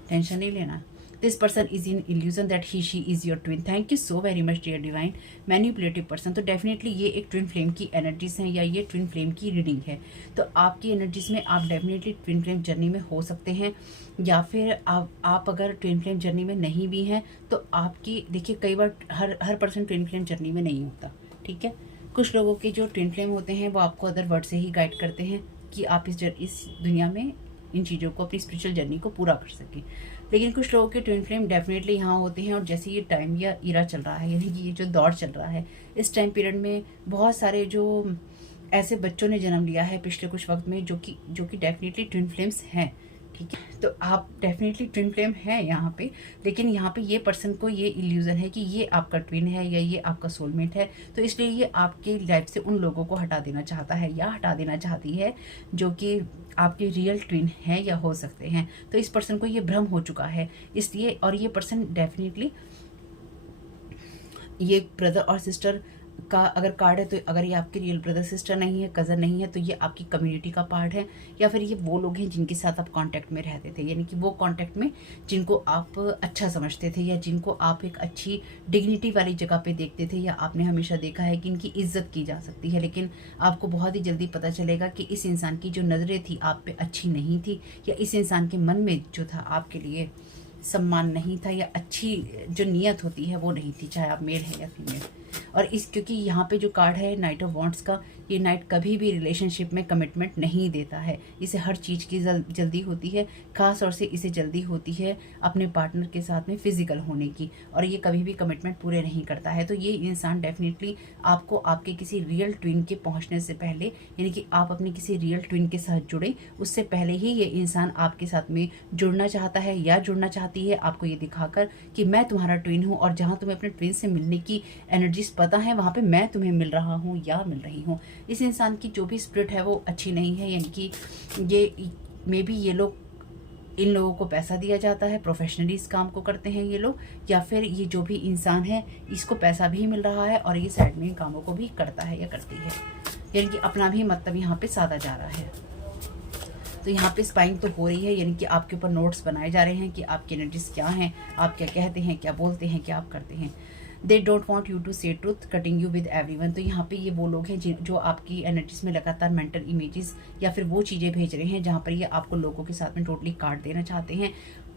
टेंशन नहीं लेना। This person is in illusion that he she is your twin. Thank you so very much dear divine. Manipulative person, तो डेफिनेटली ये एक ट्विन फ्लेम की एनर्जीज हैं या ये ट्विन फ्लेम की रीडिंग है। तो आपकी एनर्जीज में आप डेफिनेटली ट्विन फ्लेम जर्नी में हो सकते हैं, या फिर आप अगर ट्विन फ्लेम जर्नी में नहीं भी हैं तो आपकी, देखिए कई बार हर पर्सन ट्विन फ्लेम जर्नी में नहीं होता, ठीक है। कुछ लोगों के जो ट्विन फ्लेम होते हैं वो आपको अदर वर्ड से ही गाइड करते हैं कि आप इस दुनिया में इन चीज़ों को, अपनी स्पिरिचुअल जर्नी को पूरा कर सकें। लेकिन कुछ लोगों के ट्विन फ्लेम डेफिनेटली यहाँ होते हैं, और जैसे ये टाइम या इरा चल रहा है, यानी कि ये जो दौर चल रहा है, इस टाइम पीरियड में बहुत सारे जो ऐसे बच्चों ने जन्म लिया है पिछले कुछ वक्त में जो कि डेफिनेटली ट्विन फ्लेम्स हैं, ठीक है। तो आप डेफिनेटली ट्विन फ्लेम है यहाँ पे, लेकिन यहाँ पे ये पर्सन को ये इल्यूजन है कि ये आपका ट्विन है या ये आपका सोलमेट है। तो इसलिए ये आपके लाइफ से उन लोगों को हटा देना चाहता है या हटा देना चाहती है जो कि आपके रियल ट्विन है या हो सकते हैं। तो इस पर्सन को ये भ्रम हो चुका है इसलिए, और ये पर्सन डेफिनेटली ये ब्रदर और सिस्टर का अगर कार्ड है, तो अगर ये आपके रियल ब्रदर सिस्टर नहीं है, कज़न नहीं है, तो ये आपकी कम्युनिटी का पार्ट है, या फिर ये वो लोग हैं जिनके साथ आप कांटेक्ट में रहते थे, यानी कि वो कांटेक्ट में जिनको आप अच्छा समझते थे या जिनको आप एक अच्छी डिग्निटी वाली जगह पे देखते थे, या आपने हमेशा देखा है कि इनकी इज्जत की जा सकती है। लेकिन आपको बहुत ही जल्दी पता चलेगा कि इस इंसान की जो नज़रें थी आप पे अच्छी नहीं थी, या इस इंसान के मन में जो था आपके लिए सम्मान नहीं था, या अच्छी जो नीयत होती है वो नहीं थी, चाहे आप मेल है या फीमेल। और क्योंकि यहाँ पे जो कार्ड है नाइट ऑफ वॉन्ट्स का, ये नाइट कभी भी रिलेशनशिप में कमिटमेंट नहीं देता है। इसे हर चीज़ की जल्दी होती है, खास तौर से इसे जल्दी होती है अपने पार्टनर के साथ में फिजिकल होने की, और ये कभी भी कमिटमेंट पूरे नहीं करता है। तो ये इंसान डेफिनेटली आपको आपके किसी रियल ट्विन के पहुँचने से पहले, यानी कि आप अपने किसी रियल ट्विन के साथ जुड़े उससे पहले ही ये इंसान आपके साथ में जुड़ना चाहता है या जुड़ना चाहती है, आपको ये दिखाकर कि मैं तुम्हारा ट्विन हूँ, और जहाँ तुम्हें अपने ट्विन से मिलने की एनर्जीज पता है वहाँ पे मैं तुम्हें मिल रहा हूँ या मिल रही हूँ। इस इंसान की जो भी स्पिरिट है वो अच्छी नहीं है, यानी कि ये मे बी ये लोग, इन लोगों को पैसा दिया जाता है, प्रोफेशनली इस काम को करते हैं ये लोग, या फिर ये जो भी इंसान है इसको पैसा भी मिल रहा है और ये साइड में इन कामों को भी करता है या करती है, यानी कि अपना भी मतलब यहाँ पे साधा जा रहा है। तो यहाँ पे स्पाइंग तो हो रही है, यानी कि आपके ऊपर नोट्स बनाए जा रहे हैं कि आपकी एनर्जीज क्या हैं, आप क्या कहते हैं, क्या बोलते हैं, क्या आप करते हैं। They don't want you to say truth, cutting you with everyone. तो यहाँ पे ये वो लोग हैं जो आपकी एनर्जीज में लगातार मेंटल इमेजेस या फिर वो चीज़ें भेज रहे हैं जहाँ पर ये आपको लोगों के साथ में टोटली काट देना चाहते हैं।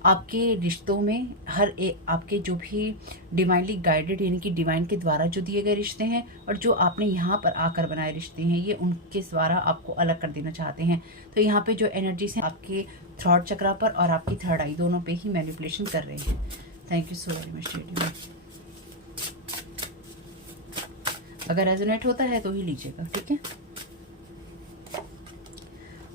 आपके रिश्तों में हर एक आपके जो भी डिवाइनली गाइडेड, यानी कि डिवाइन के द्वारा जो दिए गए रिश्ते हैं और जो आपने यहाँ पर आकर बनाए रिश्ते हैं, ये उनके द्वारा आपको अलग कर देना चाहते हैं। तो यहाँ पे जो एनर्जीज हैं आपके थ्रॉट चक्रा पर और आपकी थर्ड आई दोनों पे ही मैनिपुलेशन कर रहे हैं। Thank you so very much divine. अगर रेजोनेट होता है तो ही लीजिएगा, ठीक है।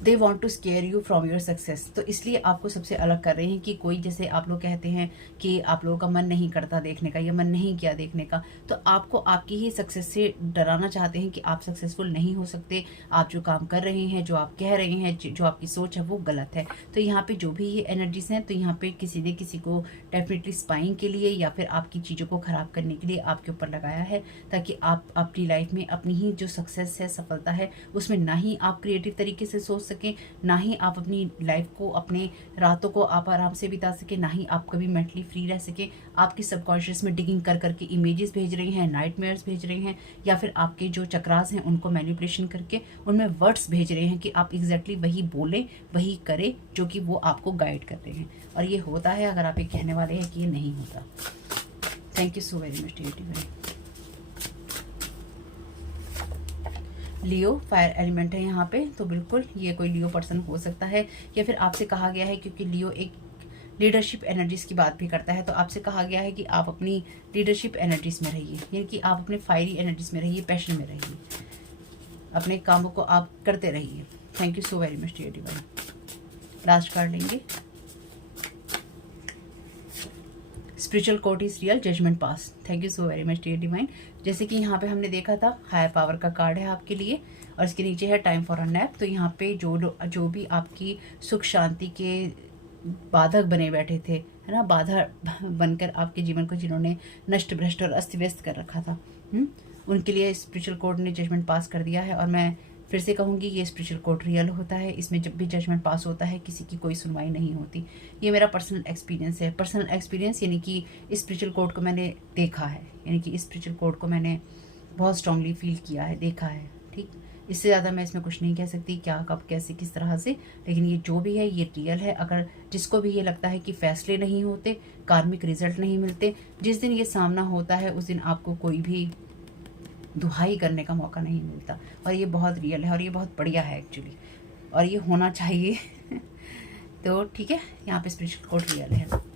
They want to scare you from your success, तो इसलिए आपको सबसे अलग कर रहे हैं कि कोई, जैसे आप लोग कहते हैं कि आप लोगों का मन नहीं करता देखने का या मन नहीं किया देखने का, तो आपको आपकी ही सक्सेस से डराना चाहते हैं कि आप सक्सेसफुल नहीं हो सकते, आप जो काम कर रहे हैं, जो आप कह रहे हैं, जो आपकी सोच है वो गलत है। तो यहाँ पे जो भी ये एनर्जीज हैं, तो यहाँ पे किसी ने किसी को डेफिनेटली स्पाइंग के लिए या फिर आपकी चीज़ों को ख़राब करने के लिए आपके ऊपर लगाया है, ताकि आप अपनी लाइफ में अपनी ही जो सक्सेस है, सफलता है, उसमें ना ही आप क्रिएटिव तरीके से सोच सकें, ना ही आप अपनी लाइफ को, अपने रातों को आप आराम से बिता सके, ना ही आप कभी मेंटली फ्री रह सके। आपकी सबकॉन्शियस में डिगिंग कर करके इमेजेस भेज रहे हैं, नाइटमेयर्स भेज रहे हैं, या फिर आपके जो चक्रास हैं उनको मैनिपुलेशन करके उनमें वर्ड्स भेज रहे हैं कि आप एग्जैक्टली वही बोलें, वही करें जो कि वो आपको गाइड कर रहे हैं। और ये होता है अगर आप ये कहने वाले हैं कि ये नहीं होता। Thank you so very much dear divine. Leo fire element है यहाँ पे, तो बिल्कुल ये कोई लियो पर्सन हो सकता है, या फिर आपसे कहा गया है, क्योंकि लियो एक लीडरशिप एनर्जीज की बात भी करता है। तो आपसे कहा गया है कि आप अपनी लीडरशिप एनर्जीज में रहिए, यानी कि आप अपने फायरी एनर्जीज में रहिए, पैशन में रहिए, अपने कामों को आप करते रहिए। Thank you so very much dear divine. Last card लेंगे, spiritual court is real, judgement pass. Thank you so very much dear divine. जैसे कि यहाँ पे हमने देखा था हायर पावर का कार्ड है आपके लिए, और इसके नीचे है टाइम फॉर अ नैप। तो यहाँ पे जो भी आपकी सुख शांति के बाधक बने बैठे थे, है ना, बाधा बनकर आपके जीवन को जिन्होंने नष्ट भ्रष्ट और अस्त व्यस्त कर रखा था, उनके लिए स्पिरिचुअल कोर्ट ने जजमेंट पास कर दिया है। और मैं फिर से कहूँगी, ये स्पिरिचुअल कोर्ट रियल होता है। इसमें जब भी जजमेंट पास होता है किसी की कोई सुनवाई नहीं होती। ये मेरा पर्सनल एक्सपीरियंस है। पर्सनल एक्सपीरियंस यानी कि इस स्पिरिचुअल कोर्ट को मैंने देखा है, यानी कि इस स्पिरिचुअल कोर्ट को मैंने बहुत स्ट्रांगली फील किया है, देखा है। ठीक, इससे ज़्यादा मैं इसमें कुछ नहीं कह सकती, क्या कब कैसे किस तरह से, लेकिन ये जो भी है ये रियल है। अगर जिसको भी ये लगता है कि फैसले नहीं होते, कार्मिक रिजल्ट नहीं मिलते, जिस दिन ये सामना होता है उस दिन आपको कोई भी दुहाई करने का मौका नहीं मिलता। और ये बहुत रियल है और ये बहुत बढ़िया है एक्चुअली, और ये होना चाहिए। तो ठीक है, यहाँ पे स्पिरिचुअल कोर्ट रियल है।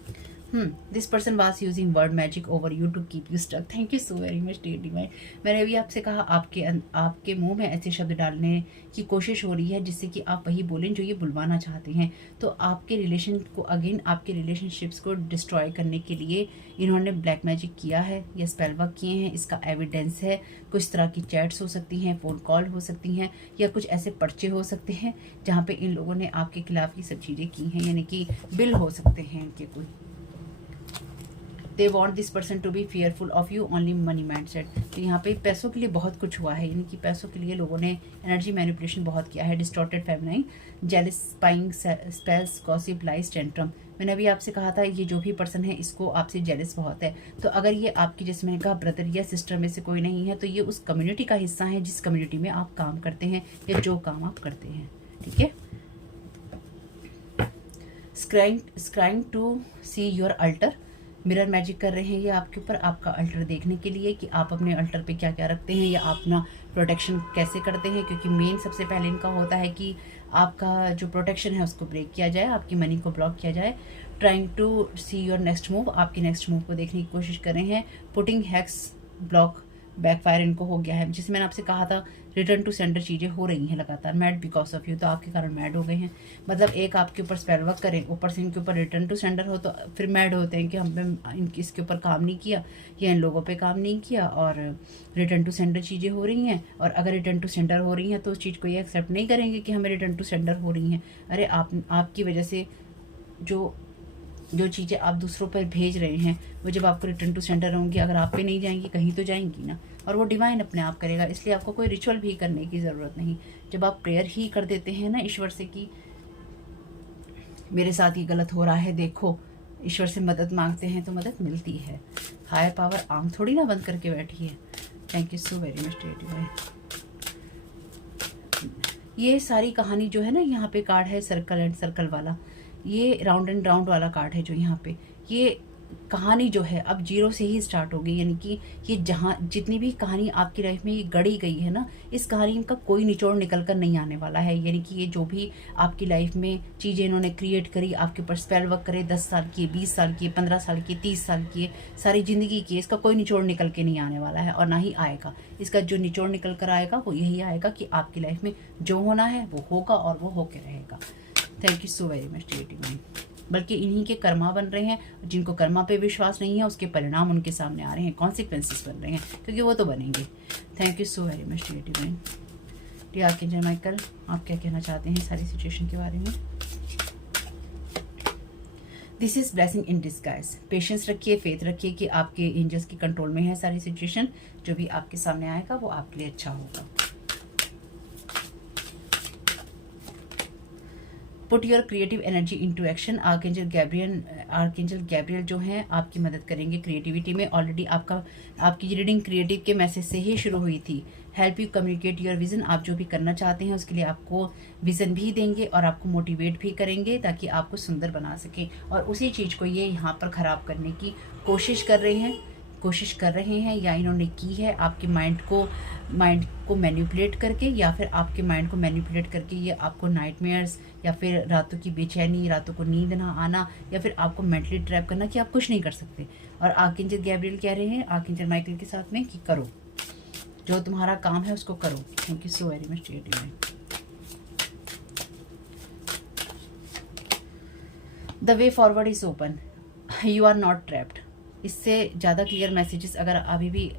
This person was using word magic over you to keep you stuck. Thank you so very much dear divine. मैंने अभी आपसे कहा आपके मुंह में ऐसे शब्द डालने की कोशिश हो रही है जिससे कि आप वही बोलें जो ये बुलवाना चाहते हैं। तो आपके रिलेशन को अगेन, आपके रिलेशनशिप्स को डिस्ट्रॉय करने के लिए इन्होंने ब्लैक मैजिक किया है या स्पेल वर्क किए हैं। इसका एविडेंस है। कुछ तरह की चैट्स हो सकती हैं, फ़ोन कॉल हो सकती हैं, या कुछ ऐसे पर्चे हो सकते हैं जहाँ पे इन लोगों ने आपके खिलाफ ये सब चीज़ें की हैं, यानी कि बिल हो सकते हैं इनके कोई। They want this person to be fearful of you only money mindset. तो यहाँ पे पैसों के लिए बहुत कुछ हुआ है, यानी कि पैसों के लिए लोगों ने एनर्जी मैनिपुलेशन बहुत किया है। Distorted feminine, jealous, spying, spells, gossip, lies, tantrum. मैंने अभी आपसे कहा था ये जो भी पर्सन है इसको आपसे जेलस बहुत है। तो अगर ये आपकी, जैसे मैंने कहा, ब्रदर या सिस्टर में से कोई नहीं है, तो ये उस कम्युनिटी का हिस्सा है जिस कम्युनिटी में आप काम करते हैं या जो काम आप करते हैं। ठीक है। Scrying to see your altar, mirror magic कर रहे हैं ये आपके ऊपर, आपका अल्टर देखने के लिए कि आप अपने अल्टर पे क्या क्या रखते हैं या आप अपना प्रोटेक्शन कैसे करते हैं। क्योंकि मेन सबसे पहले इनका होता है कि आपका जो प्रोटेक्शन है उसको ब्रेक किया जाए, आपकी मनी को ब्लॉक किया जाए। Trying to see your next move, आपके नेक्स्ट मूव को देखने की कोशिश कर रहे हैं। पुटिंग हैक्स, ब्लॉक, बैकफायर इनको हो गया है। जैसे मैंने आपसे कहा था, रिटर्न टू सेंडर चीज़ें हो रही हैं लगातार। मैड बिकॉज ऑफ यू, तो आपके कारण मैड हो गए हैं। मतलब एक आपके ऊपर स्पेल वर्क करें, ऊपर से इनके ऊपर रिटर्न टू सेंडर हो, तो फिर मैड होते हैं कि हमने इसके ऊपर काम नहीं किया या इन लोगों पे काम नहीं किया, और रिटर्न टू सेंडर चीज़ें हो रही हैं। और अगर रिटर्न टू सेंडर हो रही हैं तो उस चीज़ को ये एक्सेप्ट नहीं करेंगे कि हमें रिटर्न टू सेंडर हो रही हैं। अरे आपकी वजह से जो चीज़ें आप दूसरों पर भेज रहे हैं वो जब आपको रिटर्न टू सेंडर होंगी, अगर आप पे नहीं जाएंगी कहीं तो जाएंगी ना, और वो डिवाइन अपने आप करेगा। इसलिए आपको कोई रिचुअल भी करने की ज़रूरत नहीं। जब आप प्रेयर ही कर देते हैं ना ईश्वर से कि मेरे साथ ये गलत हो रहा है, देखो, ईश्वर से मदद मांगते हैं तो मदद मिलती है। हायर पावर आंख थोड़ी ना बंद करके बैठी है। Thank you so very much dear divine. ये सारी कहानी जो है ना, यहाँ पे कार्ड है सर्कल एंड सर्कल वाला, ये राउंड एंड राउंड वाला कार्ड है जो यहाँ पे, ये कहानी जो है अब जीरो से ही स्टार्ट होगी। यानी कि ये जहाँ जितनी भी कहानी आपकी लाइफ में ये गढ़ी गई है ना, इस कहानी का कोई निचोड़ निकल कर नहीं आने वाला है। यानी कि ये जो भी आपकी लाइफ में चीज़ें इन्होंने क्रिएट करी, आपके ऊपर स्पेल वर्क करे, 10 साल की, 20 साल की, 15 साल की, 30 साल की, सारी ज़िंदगी की, इसका कोई निचोड़ निकल के नहीं आने वाला है और ना ही आएगा। इसका जो निचोड़ निकल कर आएगा वो यही आएगा कि आपकी लाइफ में जो होना है वो होगा और वो होके रहेगा। Thank you so very much dear divine. बल्कि इन्हीं के कर्मा बन रहे हैं, जिनको कर्मा पे विश्वास नहीं है उसके परिणाम उनके सामने आ रहे हैं, कॉन्सिक्वेंसेस बन रहे हैं, क्योंकि वो तो बनेंगे। Thank you so very much dear divine. Dear archangel Michael, आप क्या कहना चाहते हैं सारी सिचुएशन के बारे में? This is blessing in disguise. Patience रखिए, फेथ रखिए कि आपके एंजल्स की कंट्रोल में है सारी सिचुएशन। जो भी आपके सामने आएगा वो आपके लिए अच्छा होगा। Put your creative energy into action. Archangel Gabriel जो हैं आपकी मदद करेंगे क्रिएटिविटी में। ऑलरेडी आपकी रीडिंग क्रिएटिव के मैसेज से ही शुरू हुई थी। Help you communicate your vision. आप जो भी करना चाहते हैं उसके लिए आपको विजन भी देंगे और आपको मोटिवेट भी करेंगे ताकि आपको सुंदर बना सकें। और उसी चीज़ को ये यहाँ पर ख़राब करने की कोशिश कर रहे हैं। कोशिश कर रहे हैं या इन्होंने की है आपके माइंड को मैनिपुलेट करके, या फिर आपके माइंड को मैनिपुलेट करके ये आपको नाइटमेयर्स या फिर रातों की बेचैनी, रातों को नींद ना आना, या फिर आपको मेंटली ट्रैप करना कि आप कुछ नहीं कर सकते। और आर्कएंजल गैब्रियल कह रहे हैं आर्कएंजल माइकल के साथ में कि करो, जो तुम्हारा काम है उसको करो। Thank you so very much dear divine. The way forward is open, you are not trapped. इससे ज़्यादा क्लियर मैसेजेस अगर अभी भी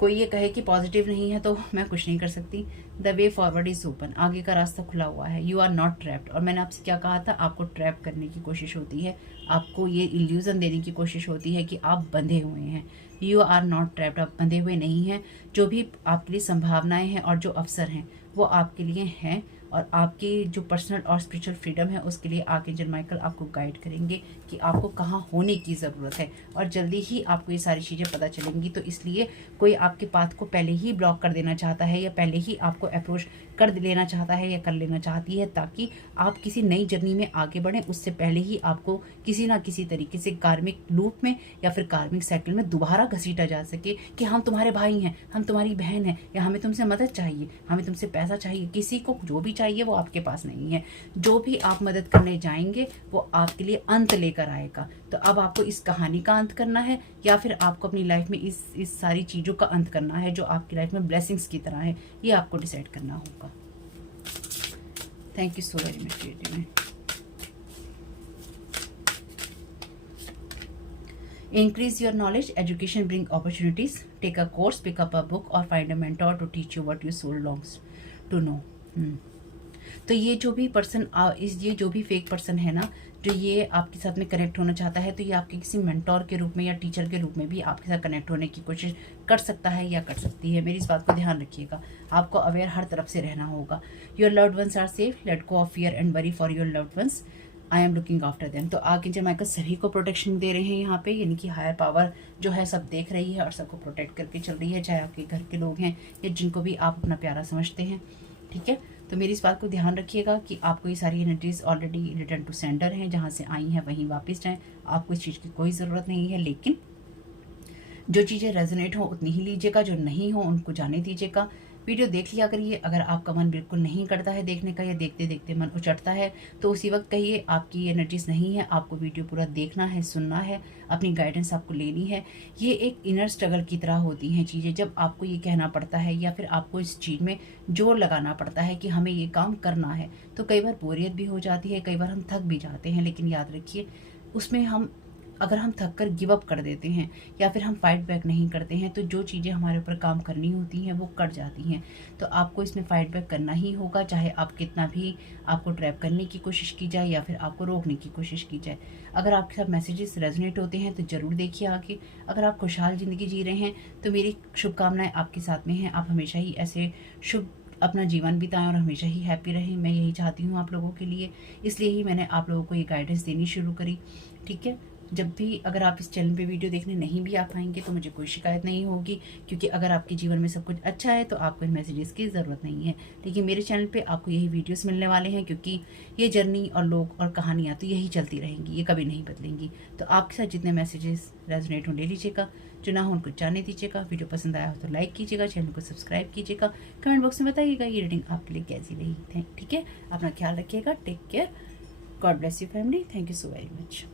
कोई ये कहे कि पॉजिटिव नहीं है तो मैं कुछ नहीं कर सकती। The way forward is open, आगे का रास्ता खुला हुआ है। You are not trapped. और मैंने आपसे क्या कहा था, आपको ट्रैप करने की कोशिश होती है, आपको ये इल्यूजन देने की कोशिश होती है कि आप बंधे हुए हैं। यू आर नॉट ट्रैप्ड, आप बंधे हुए नहीं हैं। जो भी आपके लिए संभावनाएं हैं और जो अवसर हैं वो आपके लिए हैं, और आपकी जो पर्सनल और स्पिरिचुअल फ्रीडम है उसके लिए आर्कएंजल माइकल आपको गाइड करेंगे कि आपको कहाँ होने की ज़रूरत है। और जल्दी ही आपको ये सारी चीज़ें पता चलेंगी। तो इसलिए कोई आपके पाथ को पहले ही ब्लॉक कर देना चाहता है या पहले ही आपको अप्रोच कर लेना चाहता है या कर लेना चाहती है, ताकि आप किसी नई जर्नी में आगे बढ़ें, उससे पहले ही आपको किसी ना किसी तरीके से कार्मिक लूप में या फिर कार्मिक साइकिल में दोबारा घसीटा जा सके कि हम तुम्हारे भाई हैं, हम तुम्हारी बहन हैं, या हमें तुमसे मदद चाहिए, हमें तुमसे पैसा चाहिए। किसी को जो भी चाहिए वो आपके पास नहीं है। जो भी आप मदद करने जाएंगे वो आपके लिए अंत लेकर आएगा। तो अब आपको इस कहानी का अंत करना है या फिर आपको अपनी लाइफ में इस सारी चीज़ों का अंत करना है जो आपकी लाइफ में ब्लेसिंग्स की तरह है, ये आपको डिसाइड करना होगा। Thank you so very much. Increase your knowledge, education bring opportunities. Take a course, pick up a book or find a mentor to teach you what your soul longs to know. तो ये जो भी person ये जो भी fake person है ना, जो ये आपके साथ में कनेक्ट होना चाहता है, तो ये आपके किसी मेंटोर के रूप में या टीचर के रूप में भी आपके साथ कनेक्ट होने की कोशिश कर सकता है या कर सकती है। मेरी इस बात को ध्यान रखिएगा, आपको अवेयर हर तरफ से रहना होगा। Your loved ones are safe, let go of fear and worry for your loved ones, I am looking after them. तो आर्कएंजल माइकल सभी को प्रोटेक्शन दे रहे हैं यहाँ पे, यानी कि हायर पावर जो है सब देख रही है और सबको प्रोटेक्ट करके चल रही है, चाहे आपके घर के लोग हैं या जिनको भी आप अपना प्यारा समझते हैं। ठीक है, तो मेरी इस बात को ध्यान रखिएगा कि आपको ये सारी energies already return to sender हैं, जहाँ से आई हैं वहीं वापस जाएं। आपको इस चीज़ की कोई ज़रूरत नहीं है, लेकिन जो चीज़ें रेजोनेट हो उतनी ही लीजिएगा, जो नहीं हो उनको जाने दीजिएगा। वीडियो देख लिया करिए, अगर आपका मन बिल्कुल नहीं करता है देखने का या देखते देखते मन उचटता है तो उसी वक्त कहिए आपकी एनर्जीज नहीं है, आपको वीडियो पूरा देखना है, सुनना है, अपनी गाइडेंस आपको लेनी है। ये एक इनर स्ट्रगल की तरह होती हैं चीज़ें, जब आपको ये कहना पड़ता है या फिर आपको इस चीज़ में जोर लगाना पड़ता है कि हमें ये काम करना है, तो कई बार बोरियत भी हो जाती है, कई बार हम थक भी जाते हैं। लेकिन याद रखिए उसमें अगर हम थक कर गिव अप कर देते हैं या फिर हम फाइट बैक नहीं करते हैं तो जो चीज़ें हमारे ऊपर काम करनी होती हैं वो कट जाती हैं। तो आपको इसमें फाइट बैक करना ही होगा, चाहे आप कितना भी आपको ट्रैप करने की कोशिश की जाए या फिर आपको रोकने की कोशिश की जाए। अगर आपके साथ मैसेजेस रेजोनेट होते हैं तो ज़रूर देखिए आगे। अगर आप खुशहाल ज़िंदगी जी रहे हैं तो मेरी शुभकामनाएँ आपके साथ में हैं, आप हमेशा ही ऐसे शुभ अपना जीवन बिताएं और हमेशा ही हैप्पी रहें। मैं यही चाहती हूँ आप लोगों के लिए, इसलिए ही मैंने आप लोगों को ये गाइडेंस देनी शुरू करी। ठीक है, जब भी अगर आप इस चैनल पे वीडियो देखने नहीं भी आ पाएंगे तो मुझे कोई शिकायत नहीं होगी, क्योंकि अगर आपके जीवन में सब कुछ अच्छा है तो आपको इन मैसेजेस की ज़रूरत नहीं है। लेकिन मेरे चैनल पे आपको यही वीडियोस मिलने वाले हैं, क्योंकि ये जर्नी और लोग और कहानियाँ तो यही चलती रहेंगी, ये कभी नहीं बदलेंगी। तो आपके साथ जितने मैसेजेस रेजोनेट हो ले लीजिएगा, जो ना हो उनको जाने दीजिएगा। वीडियो पसंद आया हो तो लाइक कीजिएगा, चैनल को सब्सक्राइब कीजिएगा, कमेंट बॉक्स में बताइएगा ये रीडिंग आपके लिए कैसी रही। ठीक है, अपना ख्याल रखिएगा, take care, God bless you family, thank you so very much.